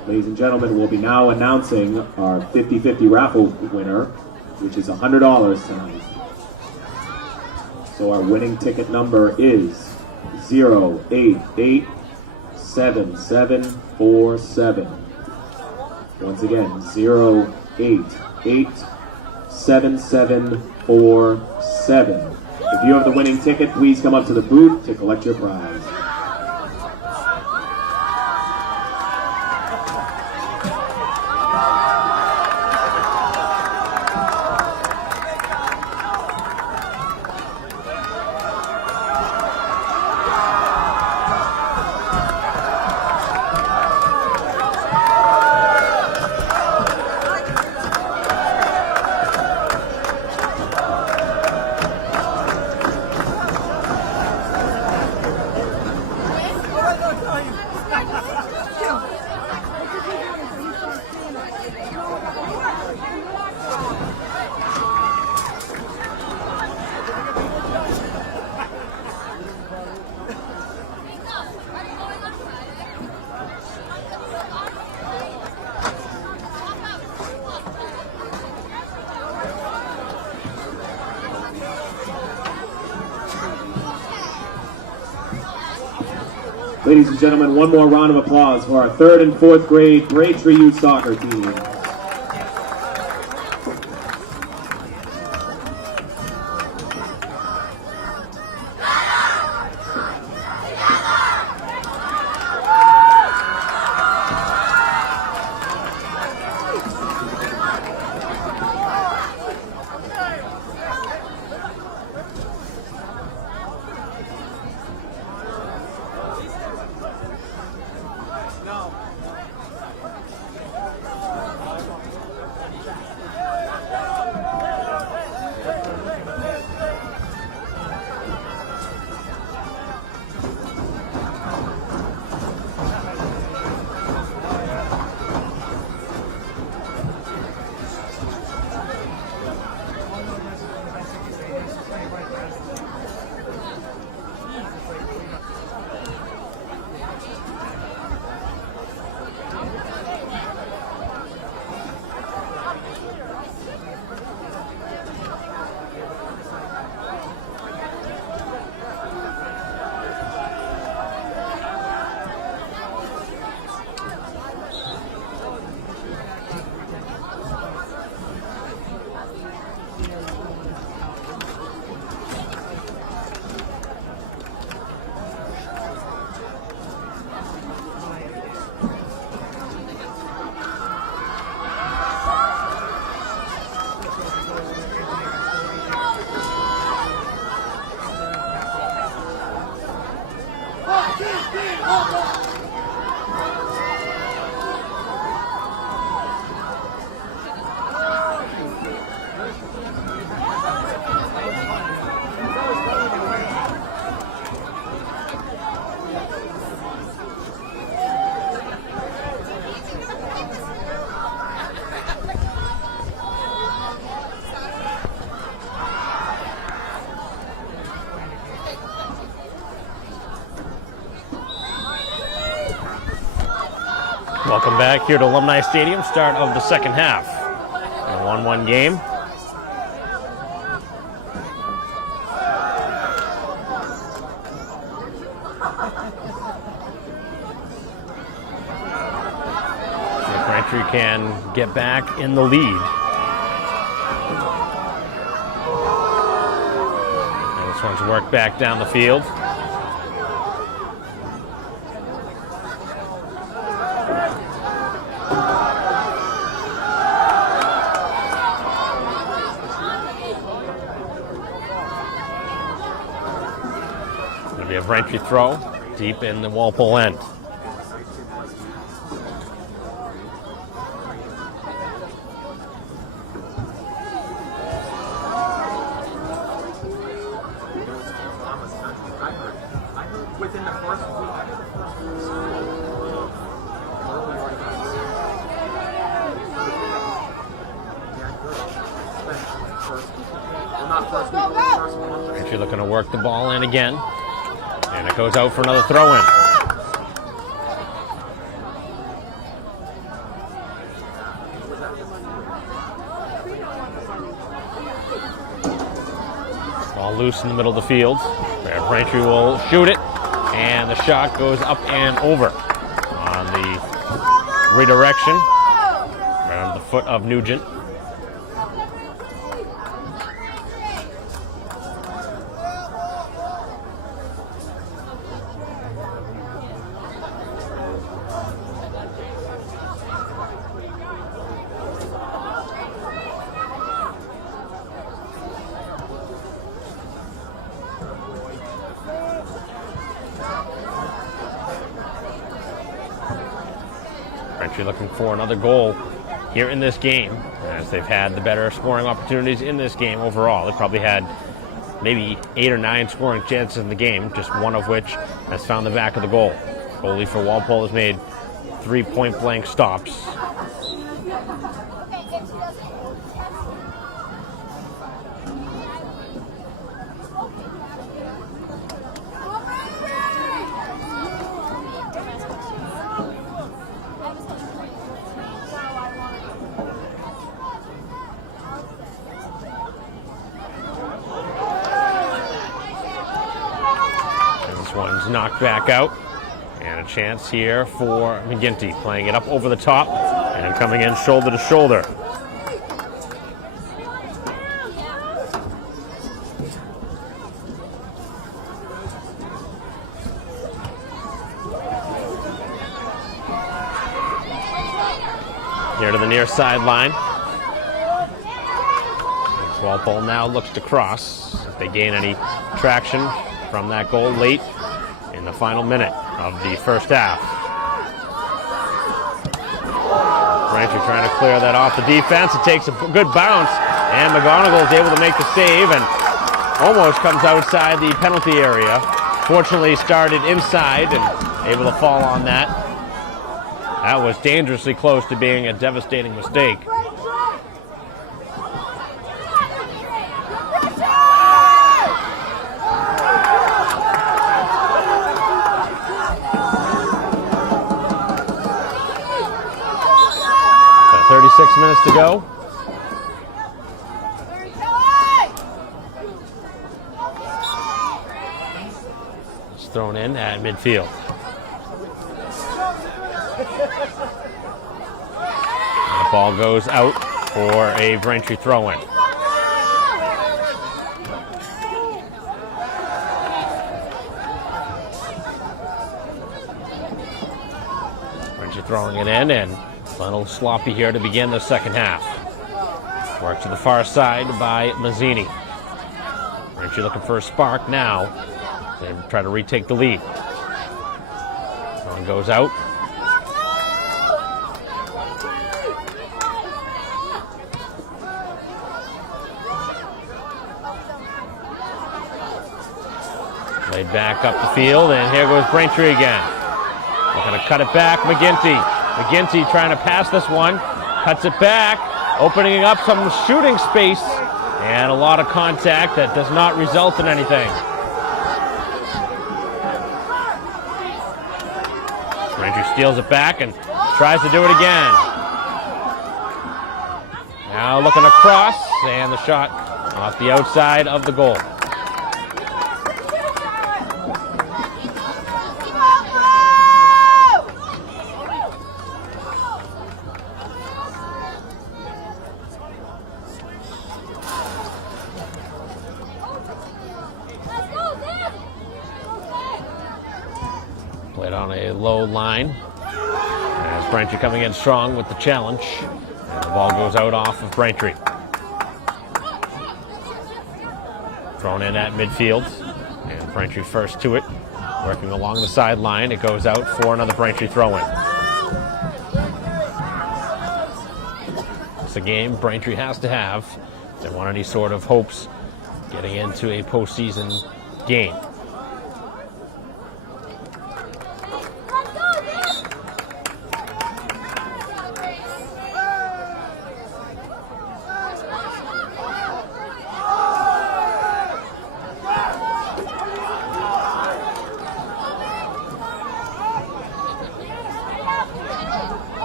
Ladies and gentlemen, we'll be now announcing our 50-50 raffle winner, which is $100 tonight. So our winning ticket number is 0887747. Once again, 0887747. If you have the winning ticket, please come up to the booth to collect your prize. Ladies and gentlemen, one more round of applause for our 3rd and 4th grade Braintree Youth Soccer team. Welcome back here to Alumni Stadium, start of the second half. A 1-1 game. If Braintree can get back in the lead. And this one's worked back down the field. Be a Braintree throw deep in the Walpole end. Within the first week. Braintree looking to work the ball in again. And it goes out for another throw-in. loose in the middle of the field. Braintree will shoot it, and the shot goes up and over on the redirection around the foot of Nugent. Braintree looking for another goal here in this game, as they've had the better scoring opportunities in this game overall. They probably had maybe 8 or 9 scoring chances in the game, just one of which has found the back of the goal. Goalie for Walpole has made 3 point-blank stops. This one's knocked back out, and a chance here for McGinty, playing it up over the top and coming in shoulder to shoulder. Here to the near sideline. Walpole now looks to cross if they gain any traction from that goal late in the final minute of the first half. Braintree trying to clear that off the defense. It takes a good bounce, and McGonigal is able to make the save and almost comes outside the penalty area. Fortunately started inside and able to fall on that. That was dangerously close to being a devastating mistake. So 36 minutes to go. It's thrown in at midfield. The ball goes out for a Braintree throw-in. Braintree throwing it in, and a little sloppy here to begin the second half. Work to the far side by Mazzini. Braintree looking for a spark now. They try to retake the lead. One goes out. Laid back up the field, and here goes Braintree again. They're going to cut it back. McGinty. McGinty trying to pass this one. Cuts it back, opening up some shooting space, and a lot of contact that does not result in anything. Braintree steals it back and tries to do it again. Now looking across, and the shot off the outside of the goal. Played on a low line. As Braintree coming in strong with the challenge. And the ball goes out off of Braintree. Thrown in at midfield. And Braintree first to it. Working along the sideline. It goes out for another Braintree throw-in. It's a game Braintree has to have if they want any sort of hopes getting into a postseason game.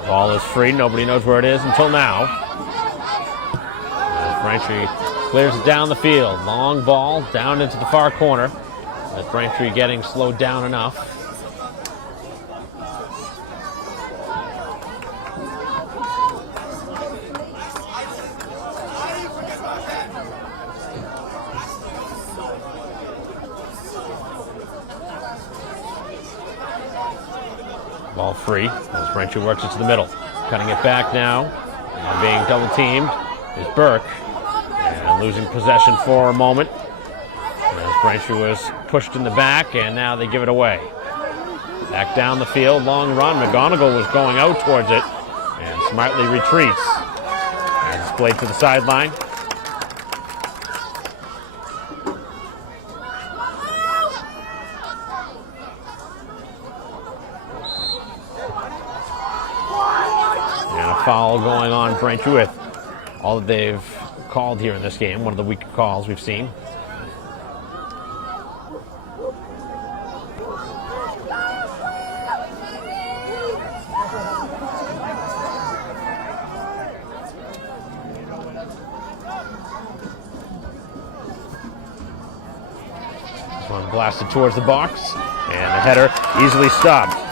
Ball is free. Nobody knows where it is until now. As Braintree Clears it down the field. Long ball down into the far corner. With Braintree getting slowed down enough. Ball free as Braintree works it to the middle. Cutting it back now. And being double teamed is Burke. And losing possession for a moment. As Braintree was pushed in the back, and now they give it away. Back down the field, long run. McGonigal was going out towards it and smartly retreats. And it's played to the sideline. Foul going on Braintree with all that they've called here in this game. One of the weaker calls we've seen. This one blasted towards the box, and the header easily stopped.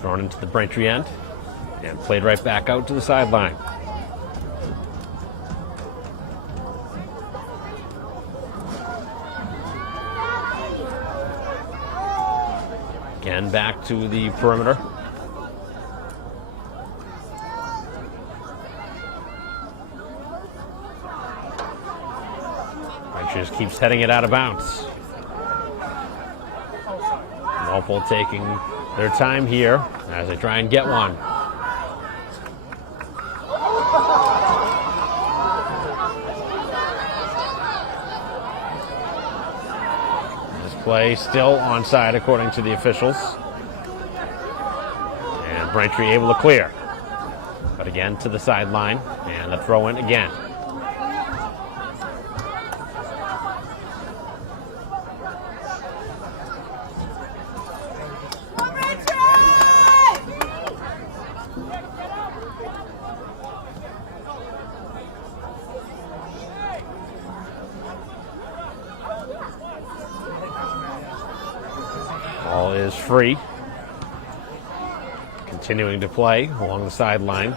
Thrown into the Braintree end and played right back out to the sideline. Again, back to the perimeter. Braintree just keeps heading it out of bounds. Walpole taking their time here as they try and get one. This play still onside according to the officials. And Braintree able to clear. But again to the sideline, and the throw in again. Ball is free. Continuing to play along the sideline.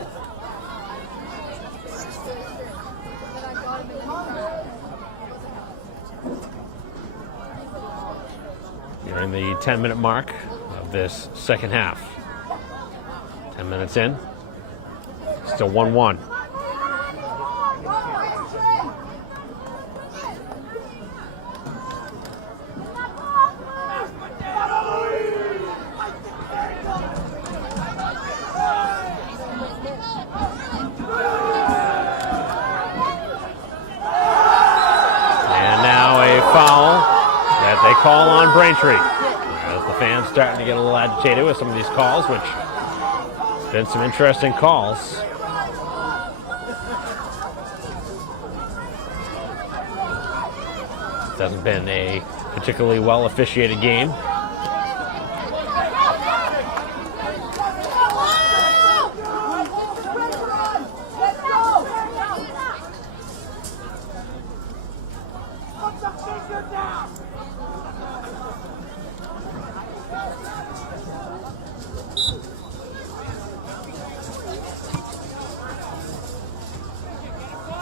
Nearing the 10-minute mark of this second half. 10 minutes in. Still 1-1. Foul that they call on Braintree. As the fans starting to get a little agitated with some of these calls, which has been some interesting calls. It hasn't been a particularly well officiated game.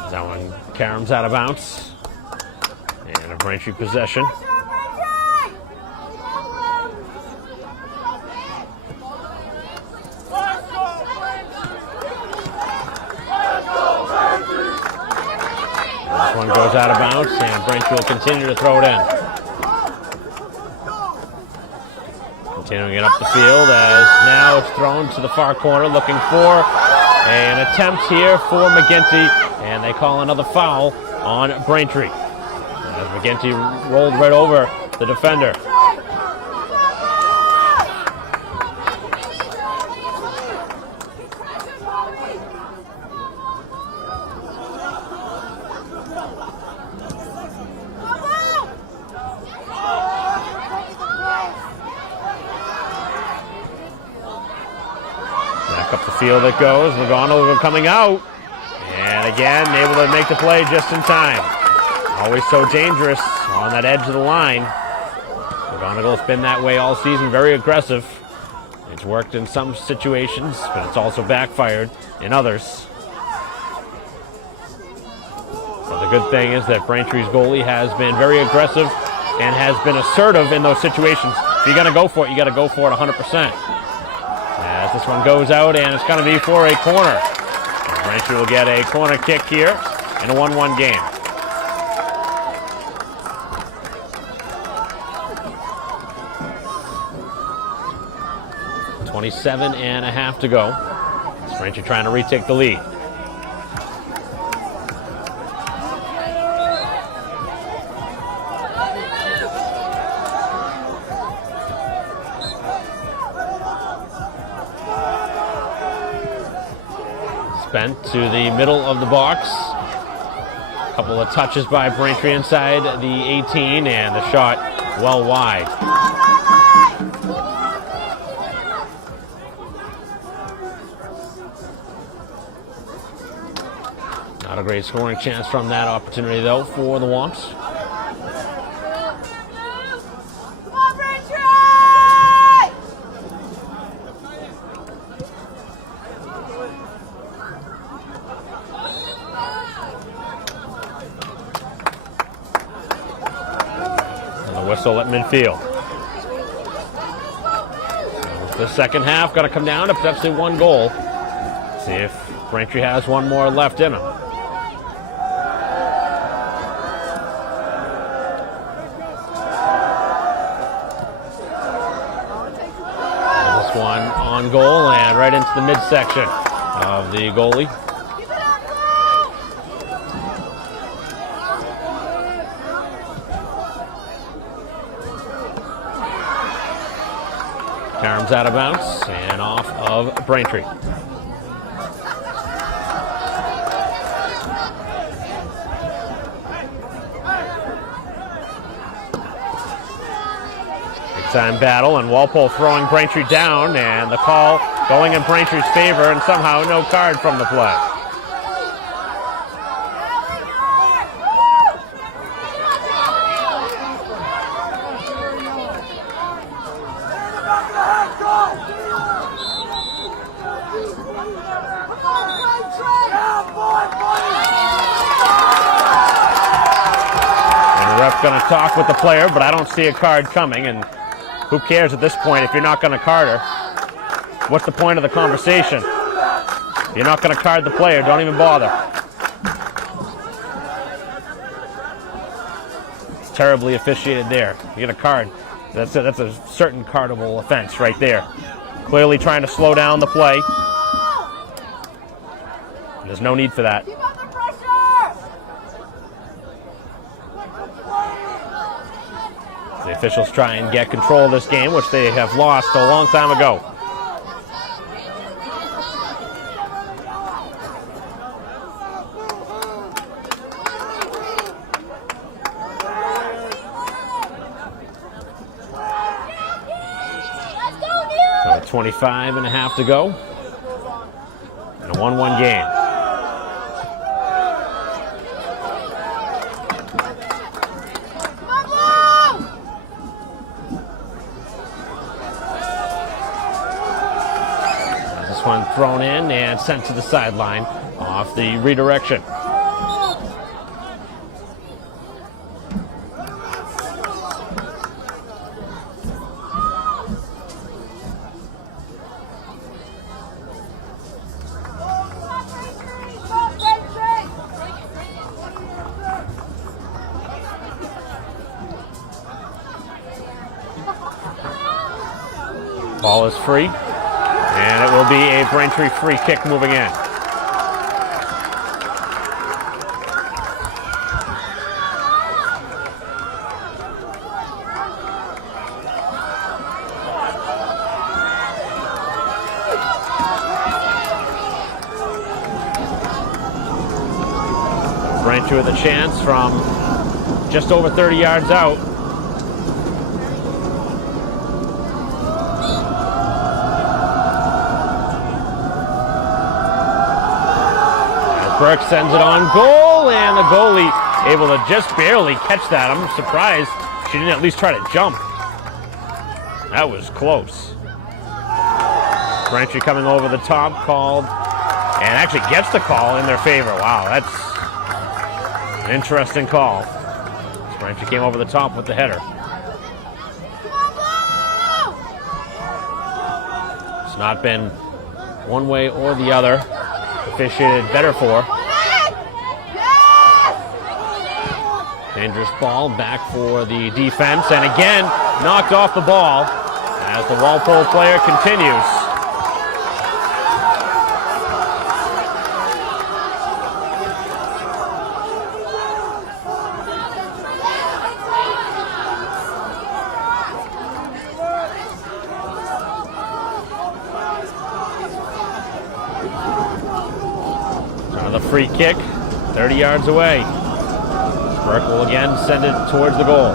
That one caroms out of bounds. And a Braintree possession. This one goes out of bounds, and Braintree will continue to throw it in. Continuing it up the field as now it's thrown to the far corner, looking for an attempt here for McGinty, and they call another foul on Braintree. As McGinty rolled right over the defender. Back up the field it goes. McGonigal coming out. And again, able to make the play just in time. Always so dangerous on that edge of the line. McGonigal's been that way all season, very aggressive. It's worked in some situations, but it's also backfired in others. But the good thing is that Braintree's goalie has been very aggressive and has been assertive in those situations. If you're going to go for it, you got to go for it 100%. As this one goes out, and it's going to be for a corner. Braintree will get a corner kick here in a 1-1 game. .27.5 to go. Braintree trying to retake the lead. Spent to the middle of the box. A couple of touches by Braintree inside the 18, and the shot well wide. Not a great scoring chance from that opportunity, though, for the Womps. Whistle at midfield. The second half got to come down to potentially one goal. See if Braintree has one more left in them. This one on goal and right into the midsection of the goalie. Arms out of bounds and off of Braintree. Big time battle, and Walpole throwing Braintree down, and the call going in Braintree's favor, and somehow no card from the play. Going to talk with the player, but I don't see a card coming, and who cares at this point if you're not going to card her? What's the point of the conversation? If you're not going to card the player, don't even bother. It's terribly officiated there. You get a card. That's a certain cardable offense right there. Clearly trying to slow down the play. There's no need for that. The officials try and get control of this game, which they have lost a long time ago. So 25.5 to go in a 1-1 game. One thrown in and sent to the sideline off the redirection. Ball is free. And it will be a Braintree free kick moving in. Braintree with a chance from just over 30 yards out. Burke sends it on goal, and the goalie able to just barely catch that. I'm surprised she didn't at least try to jump. That was close. Braintree coming over the top, called, and actually gets the call in their favor. Wow, that's an interesting call. Braintree came over the top with the header. It's not been one way or the other. Officiated better for. Dangerous ball back for the defense, and again knocked off the ball as the Walpole player continues. Another free kick, 30 yards away. Burke will again send it towards the goal.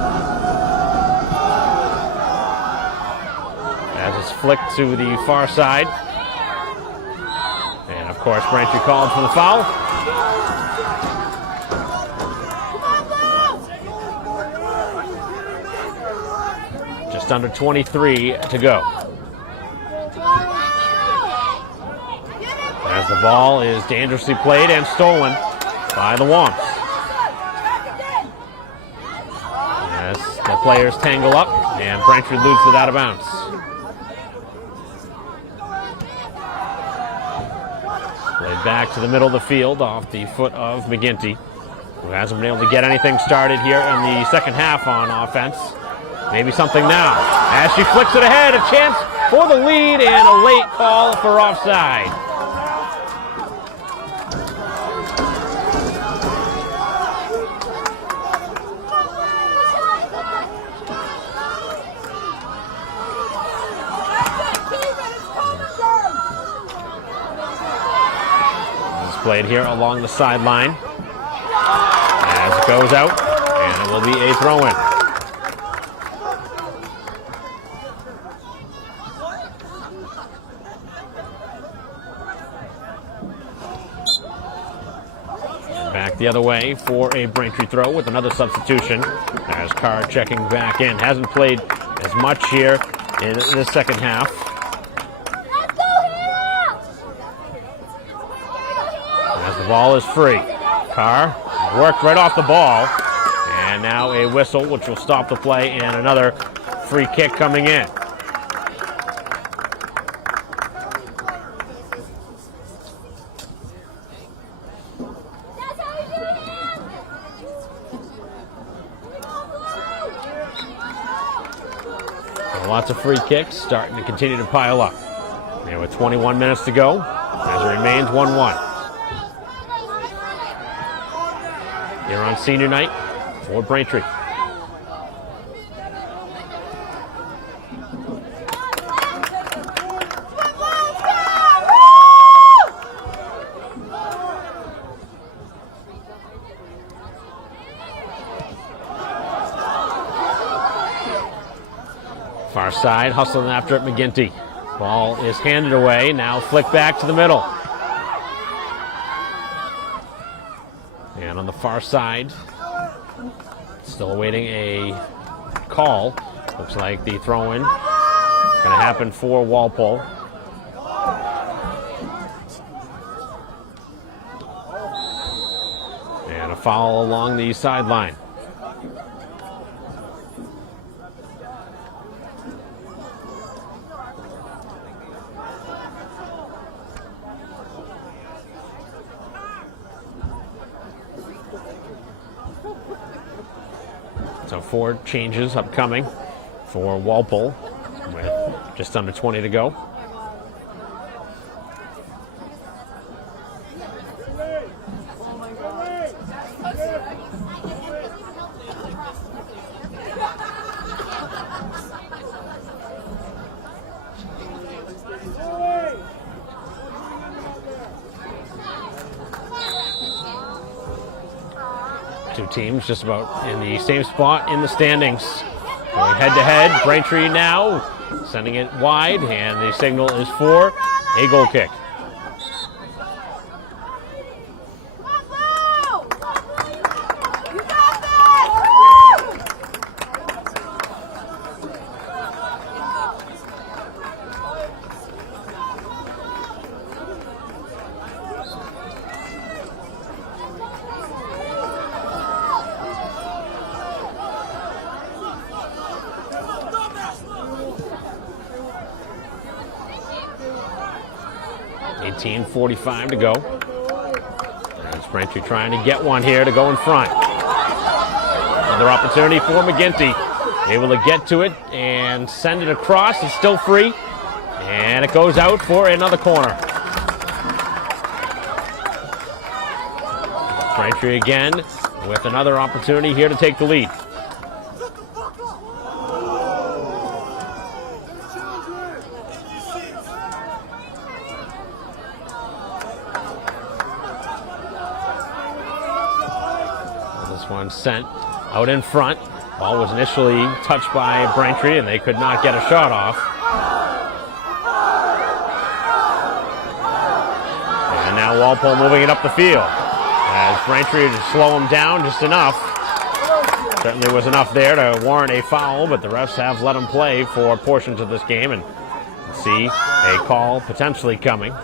As it's flicked to the far side. And of course, Braintree called for the foul. Just under 23 to go. As the ball is dangerously played and stolen by the Womps. As the players tangle up, and Braintree loses it out of bounds. Played back to the middle of the field off the foot of McGinty, who hasn't been able to get anything started here in the second half on offense. Maybe something now. As she flicks it ahead, a chance for the lead and a late call for offside. Played here along the sideline as it goes out, and it will be a throw-in. Back the other way for a Braintree throw with another substitution as Carr checking back in. Hasn't played as much here in the second half. The ball is free. Carr worked right off the ball, and now a whistle which will stop the play, and another free kick coming in. And lots of free kicks starting to continue to pile up. And with 21 minutes to go, as it remains 1-1. Here on senior night for Braintree. Far side, hustling after it, McGinty. Ball is handed away, now flick back to the middle. And on the far side, still awaiting a call. Looks like the throw-in going to happen for Walpole. And a foul along the sideline. So 4 changes upcoming for Walpole with just under 20 to go. Two teams just about in the same spot in the standings. Going head-to-head, Braintree now sending it wide, and the signal is for a goal kick. 19:45 to go. As Braintree trying to get one here to go in front. Another opportunity for McGinty. Able to get to it and send it across. It's still free. And it goes out for another corner. Braintree again with another opportunity here to take the lead. This one sent out in front. Ball was initially touched by Braintree and they could not get a shot off. And now Walpole moving it up the field. As Braintree to slow him down just enough. Certainly was enough there to warrant a foul, but the refs have let him play for portions of this game and see a call potentially coming.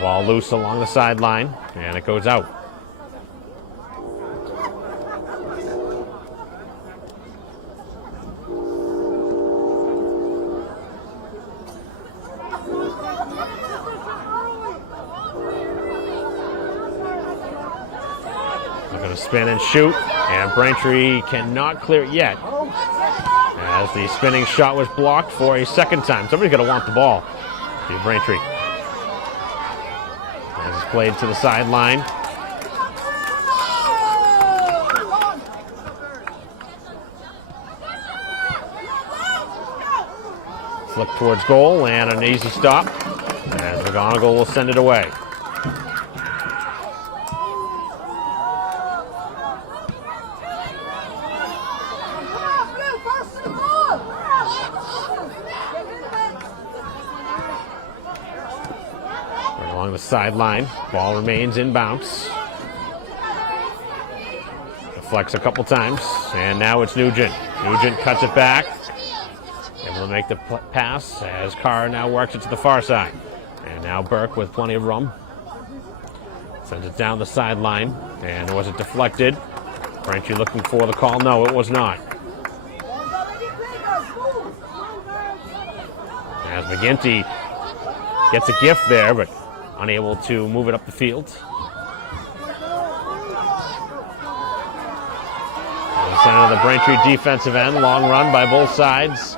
Ball loose along the sideline, and it goes out. Looking to spin and shoot, and Braintree cannot clear it yet. As the spinning shot was blocked for a second time. Somebody's going to want the ball. See Braintree. As it's played to the sideline. Flick towards goal and an easy stop. As McGonigal will send it away. Along the sideline, ball remains in bounce. Deflects a couple times, and now it's Nugent. Nugent cuts it back. Able to make the pass as Carr now works it to the far side. And now Burke with plenty of room. Sends it down the sideline, and was it deflected? Braintree looking for the call. No, it was not. As McGinty gets a gift there, but unable to move it up the field. The center of the Braintree defensive end, long run by both sides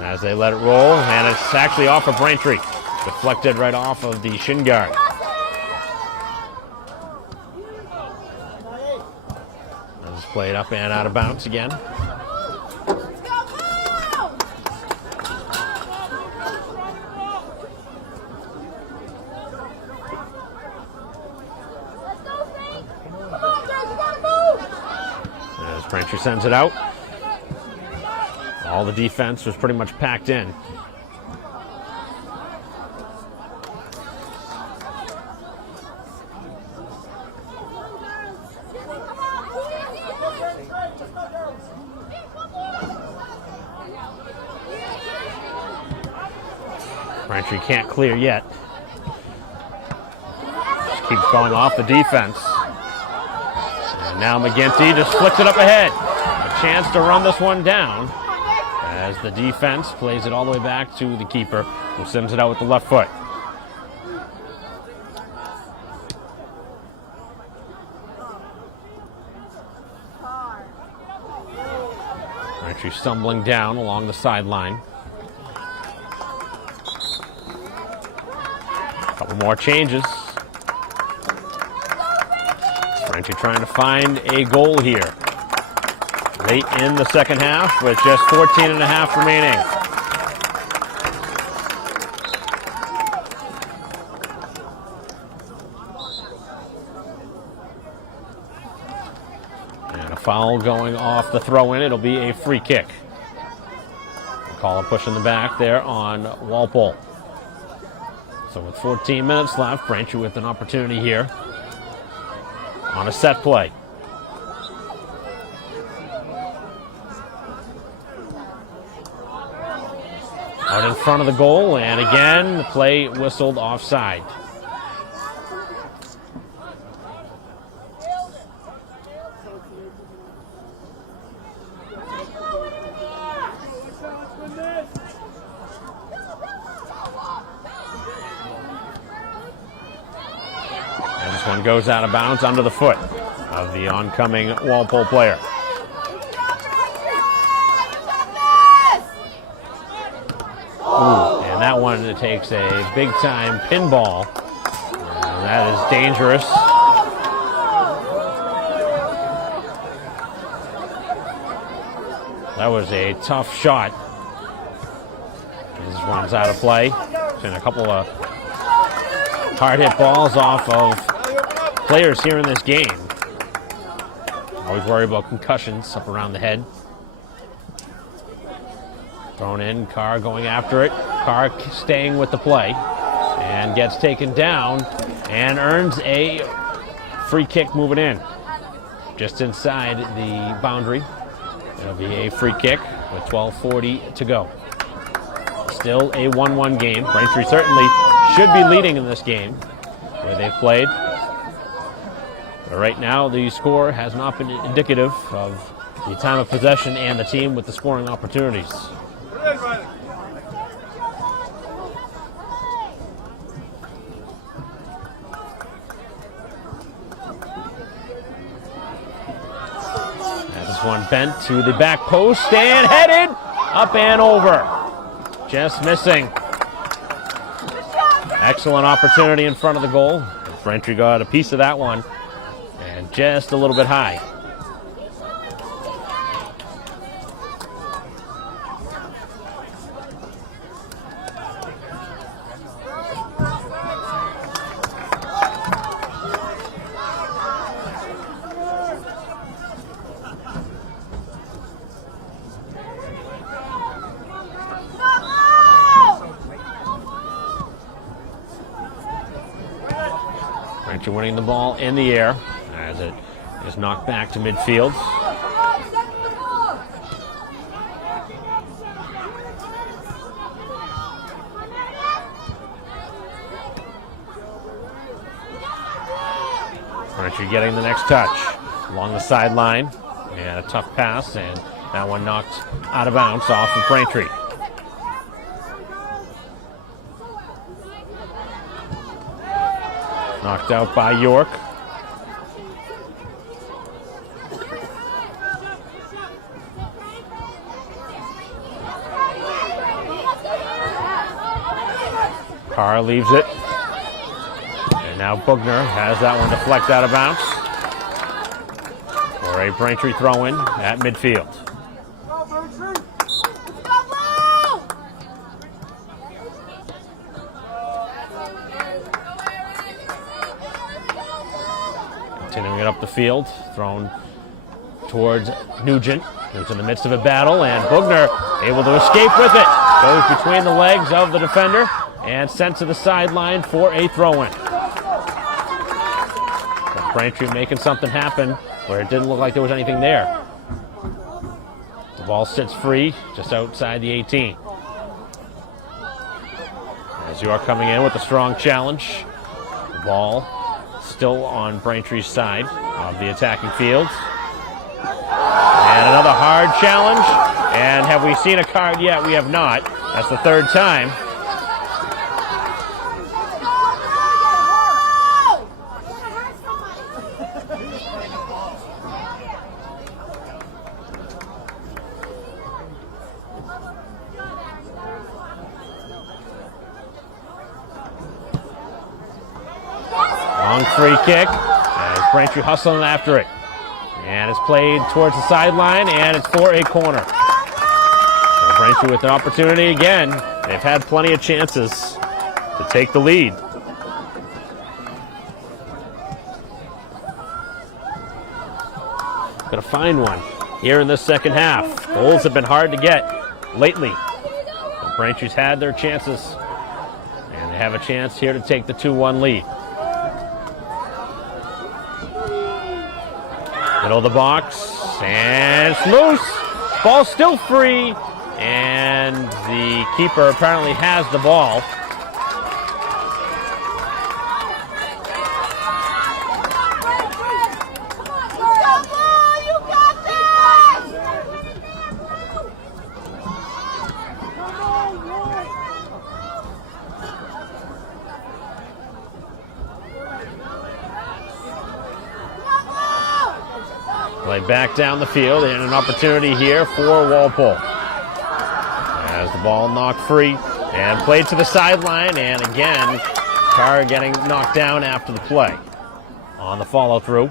as they let it roll, and it's actually off of Braintree. Deflected right off of the shin guard. This is played up and out of bounds again. As Braintree sends it out. All the defense was pretty much packed in. Braintree can't clear yet. Just keeps going off the defense. And now McGinty just flicks it up ahead. A chance to run this one down as the defense plays it all the way back to the keeper, who sends it out with the left foot. Braintree stumbling down along the sideline. Couple more changes. Braintree trying to find a goal here. Late in the second half with just 14 and a half remaining. And a foul going off the throw-in. It'll be a free kick. Call a push in the back there on Walpole. So with 14 minutes left, Braintree with an opportunity here on a set play. Out in front of the goal, and again, the play whistled offside. one goes out of bounds under the foot of the oncoming Walpole player. Ooh, and that one takes a big-time pinball. And that is dangerous. That was a tough shot. This one's out of play. Seen a couple of hard-hit balls off of players here in this game. Always worry about concussions up around the head. Thrown in, Carr going after it. Carr staying with the play and gets taken down and earns a free kick moving in. Just inside the boundary. It'll be a free kick with 12:40 to go. Still a 1-1 game. Braintree certainly should be leading in this game where they've played. But right now the score has not been indicative of the time of possession and the team with the scoring opportunities. This one bent to the back post and headed up and over. Just missing. Excellent opportunity in front of the goal. Braintree got a piece of that one and just a little bit high. Braintree winning the ball in the air as it is knocked back to midfield. Braintree getting the next touch along the sideline and a tough pass, and that one knocked out of bounds off of Braintree. Knocked out by York. Carr leaves it. And now Bugner has that one deflect out of bounds for a Braintree throw-in at midfield. Continuing it up the field, thrown towards Nugent, who's in the midst of a battle, and Bugner able to escape with it. Goes between the legs of the defender and sent to the sideline for a throw-in. But Braintree making something happen where it didn't look like there was anything there. The ball sits free just outside the 18. As York coming in with a strong challenge. The ball still on Braintree's side of the attacking field. And another hard challenge. And have we seen a card yet? We have not. That's the third time. Long free kick as Braintree hustling after it. And it's played towards the sideline, and it's for a corner. So Braintree with an opportunity again. They've had plenty of chances to take the lead. Gonna find one here in the second half. Goals have been hard to get lately. But Braintree's had their chances, and they have a chance here to take the 2-1 lead. Middle of the box, and it's loose. Ball still free, and the keeper apparently has the ball. Played back down the field, and an opportunity here for Walpole. As the ball knocked free and played to the sideline, and again, Carr getting knocked down after the play. On the follow-through.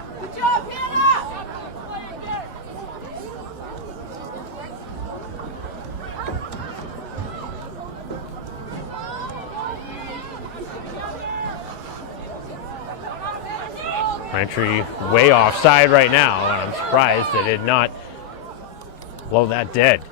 Braintree way offside right now, and I'm surprised they did not blow that dead.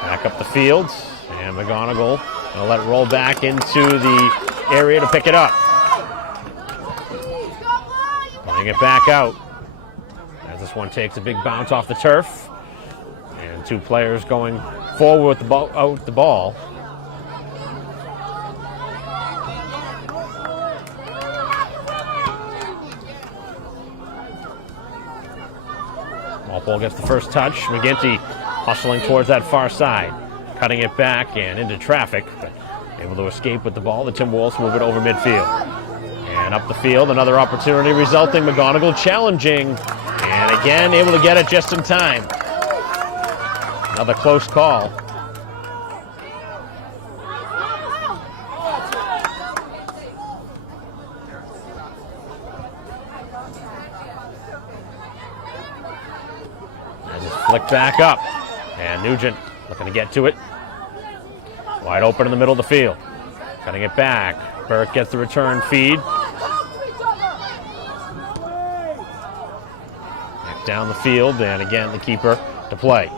Back up the field, and McGonigal gonna let it roll back into the area to pick it up. Playing it back out, as this one takes a big bounce off the turf, and two players going forward with the ball, out the ball. Walpole gets the first touch. McGinty hustling towards that far side, cutting it back and into traffic, but able to escape with the ball. The Timberwolves move it over midfield. And up the field, another opportunity resulting. McGonigal challenging, and again able to get it just in time. Another close call. And just flicked back up. And Nugent looking to get to it. Wide open in the middle of the field. Cutting it back. Burke gets the return feed. Back down the field, and again the keeper to play.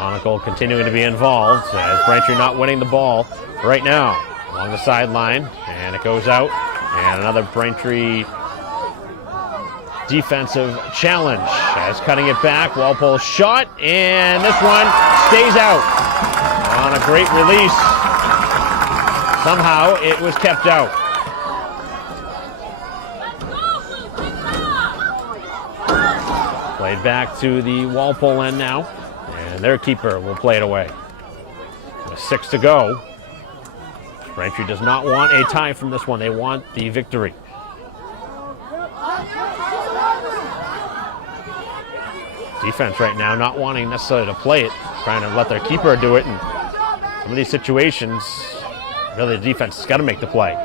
McGonigal continuing to be involved as Braintree not winning the ball right now along the sideline, and it goes out, and another Braintree defensive challenge as cutting it back. Walpole shot, and this one stays out on a great release. Somehow it was kept out. Played back to the Walpole end now. And their keeper will play it away. With 6 to go. Braintree does not want a tie from this one. They want the victory. Defense right now not wanting necessarily to play it, trying to let their keeper do it. And some of these situations, really the defense has got to make the play.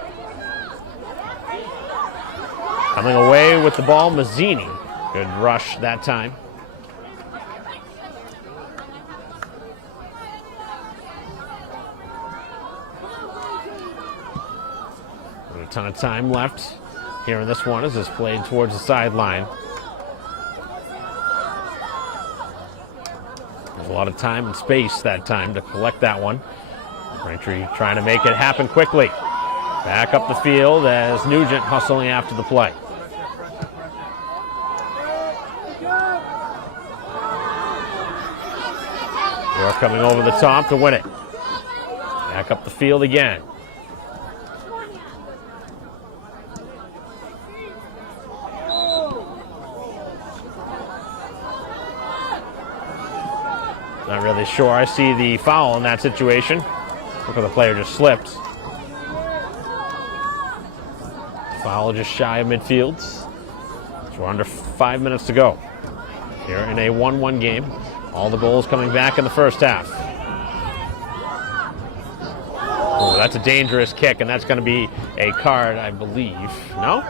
Coming away with the ball, Mazzini. Good rush that time. A ton of time left here in this one as it's played towards the sideline. There's a lot of time and space that time to collect that one. Braintree trying to make it happen quickly. Back up the field as Nugent hustling after the play. York coming over the top to win it. Back up the field again. Not really sure. I see the foul in that situation. Look, the player just slipped. Foul just shy of midfield. So we're under 5 minutes to go here in a 1-1 game. All the goals coming back in the first half. Oh, that's a dangerous kick, and that's going to be a card, I believe. No?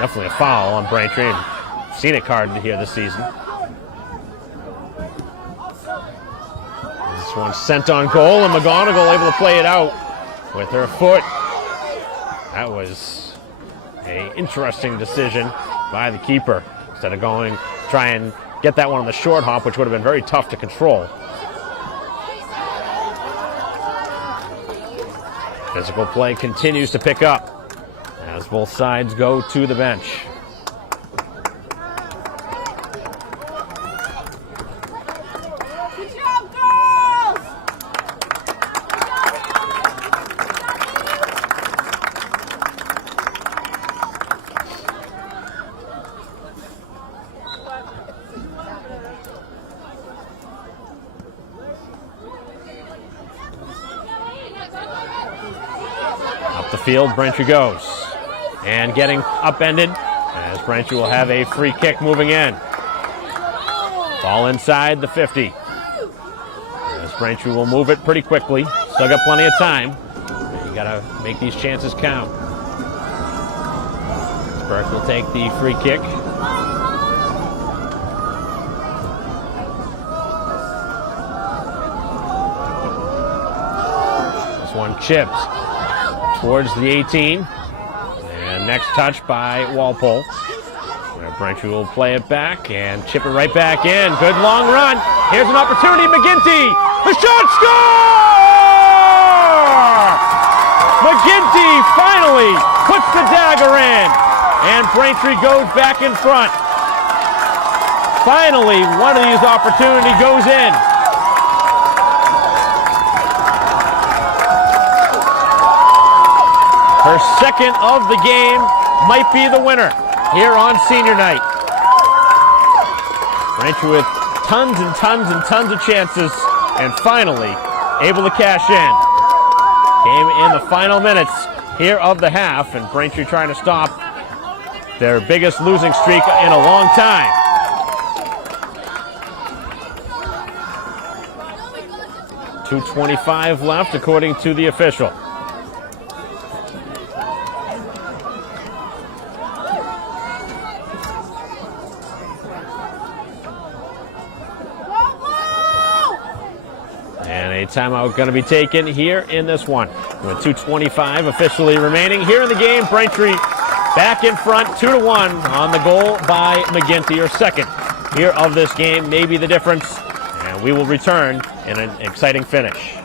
Definitely a foul on Braintree. Seen it carded here this season. This one sent on goal, and McGonigal able to play it out with her foot. That was an interesting decision by the keeper. Instead of going, try and get that one on the short hop, which would have been very tough to control. Physical play continues to pick up as both sides go to the bench. field, Braintree goes. And getting upended as Braintree will have a free kick moving in. Ball inside the 50. As Braintree will move it pretty quickly. Still got plenty of time. You gotta make these chances count. Burke will take the free kick. This one chips towards the 18. And next touch by Walpole. Braintree will play it back and chip it right back in. Good long run. Here's an opportunity. McGinty. The shot, score! McGinty finally puts the dagger in. And Braintree goes back in front. Finally, one of these opportunities goes in. Her second of the game might be the winner here on senior night. Braintree with tons and tons and tons of chances and finally able to cash in. Came in the final minutes here of the half, and Braintree trying to stop their biggest losing streak in a long time. .225 left according to the official. And a timeout going to be taken here in this one. With 2:25 officially remaining here in the game. Braintree back in front, 2-1 on the goal by McGinty, or second here of this game. Maybe the difference. And we will return in an exciting finish.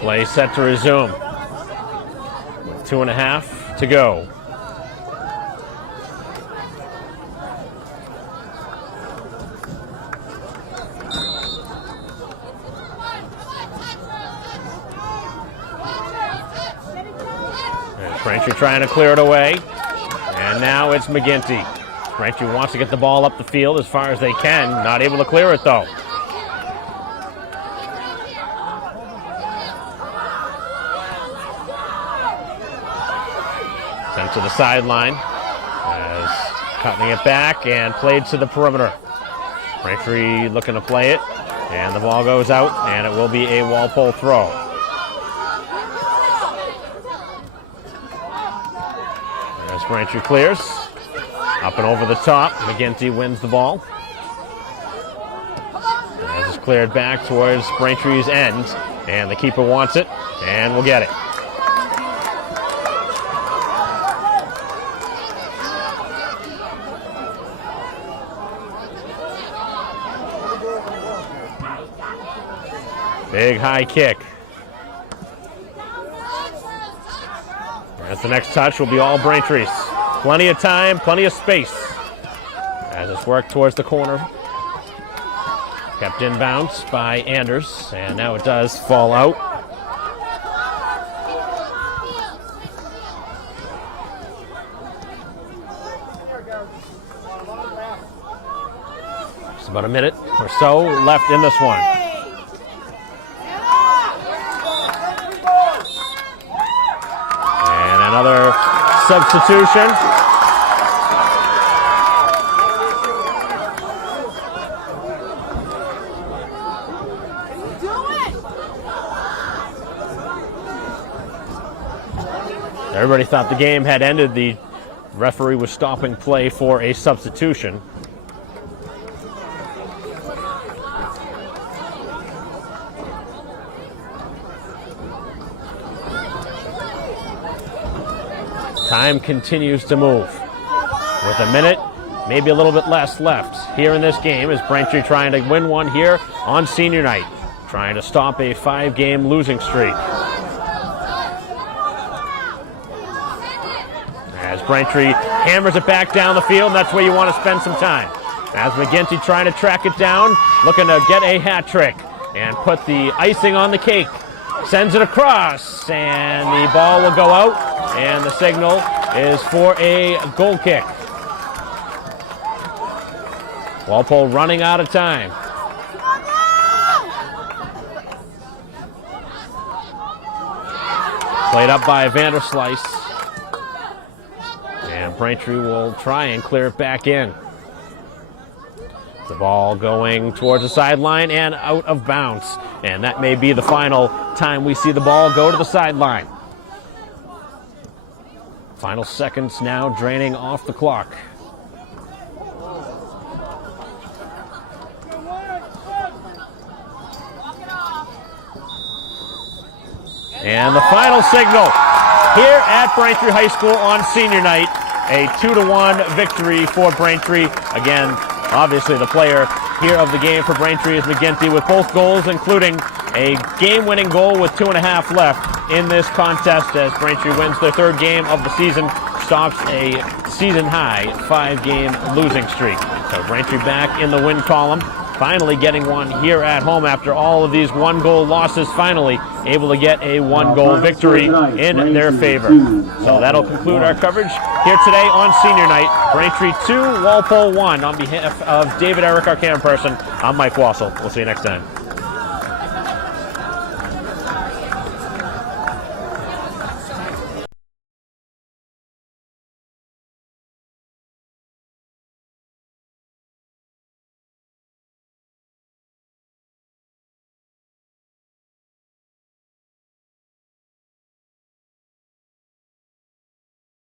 Play set to resume. 2.5 to go. And Braintree trying to clear it away. And now it's McGinty. Braintree wants to get the ball up the field as far as they can. Not able to clear it though. Sent to the sideline as Cutting it back and played to the perimeter. Braintree looking to play it, and the ball goes out, and it will be a Walpole throw. As Braintree clears, up and over the top, McGinty wins the ball. As it's cleared back towards Braintree's end, and the keeper wants it, and will get it. Big high kick. As the next touch will be all Braintree's. Plenty of time, plenty of space. As it's worked towards the corner. Kept inbounds by Anders, and now it does fall out. Just about a minute or so left in this one. And another substitution. Everybody thought the game had ended. The referee was stopping play for a substitution. Time continues to move. With a minute, maybe a little bit less left here in this game, is Braintree trying to win one here on senior night, trying to stop a 5-game losing streak. As Braintree hammers it back down the field, and that's where you want to spend some time. As McGinty trying to track it down, looking to get a hat trick and put the icing on the cake. Sends it across, and the ball will go out, and the signal is for a goal kick. Walpole running out of time. Played up by Vanderslice. And Braintree will try and clear it back in. The ball going towards the sideline and out of bounds. And that may be the final time we see the ball go to the sideline. Final seconds now draining off the clock. And the final signal here at Braintree High School on senior night. A 2-1 victory for Braintree. Again, obviously the player here of the game for Braintree is McGinty, with both goals, including a game-winning goal with 2.5 left in this contest, as Braintree wins their 3rd game of the season, stops a season-high 5-game losing streak. So Braintree back in the win column, finally getting one here at home after all of these 1-goal losses, finally able to get a 1-goal victory in their favor. So that'll conclude our coverage here today on senior night. Braintree 2, Walpole 1. On behalf of David Eric, our camera person, I'm Mike Wassel. We'll see you next time.